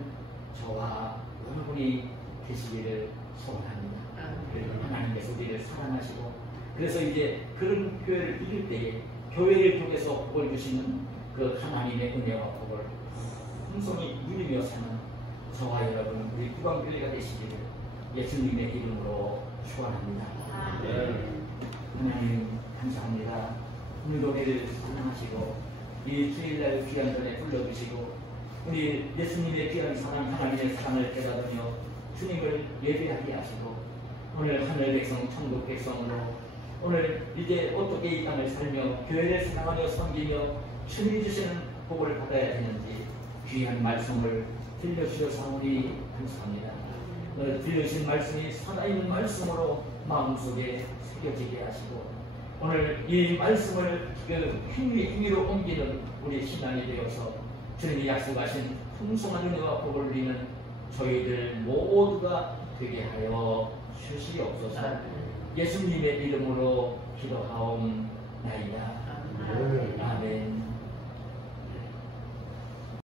저와 여러분이 되시기를 소원합니다. 그리고 하나님께서 우리를 사랑하시고 그래서 이제 그런 교회를 이룰 때에 교회를 통해서 복을 주시는 그 하나님의 은혜와 복을 풍성히 누리며 사는 저와 여러분 우리 구강교회가 되시기를 예수님의 이름으로 축원합니다. 하나님 감사합니다. 오늘도 우리를 사랑하시고 이 주일날 귀한 전에 불러주시고 우리 예수님의 귀한 사랑 하나님의 사랑을 깨닫으며 주님을 예배하게 하시고 오늘 하늘 백성 천국 백성으로 오늘 이제 어떻게 이 땅을 살며 교회를 사랑하며 섬기며 주님이 주시는 복을 받아야 되는지 귀한 말씀을 들려주셔서오니 감사합니다. 오늘 들려주신 말씀이 살아있는 말씀으로 마음속에 새겨지게 하시고 오늘 이 말씀을 행위로 옮기는 우리 신앙이 되어서 주님이 약속하신 풍성한 은혜와 복을 누리는 저희들 모두가 되게 하여 주시옵소서. 예수님의 이름으로 기도하옵나이다.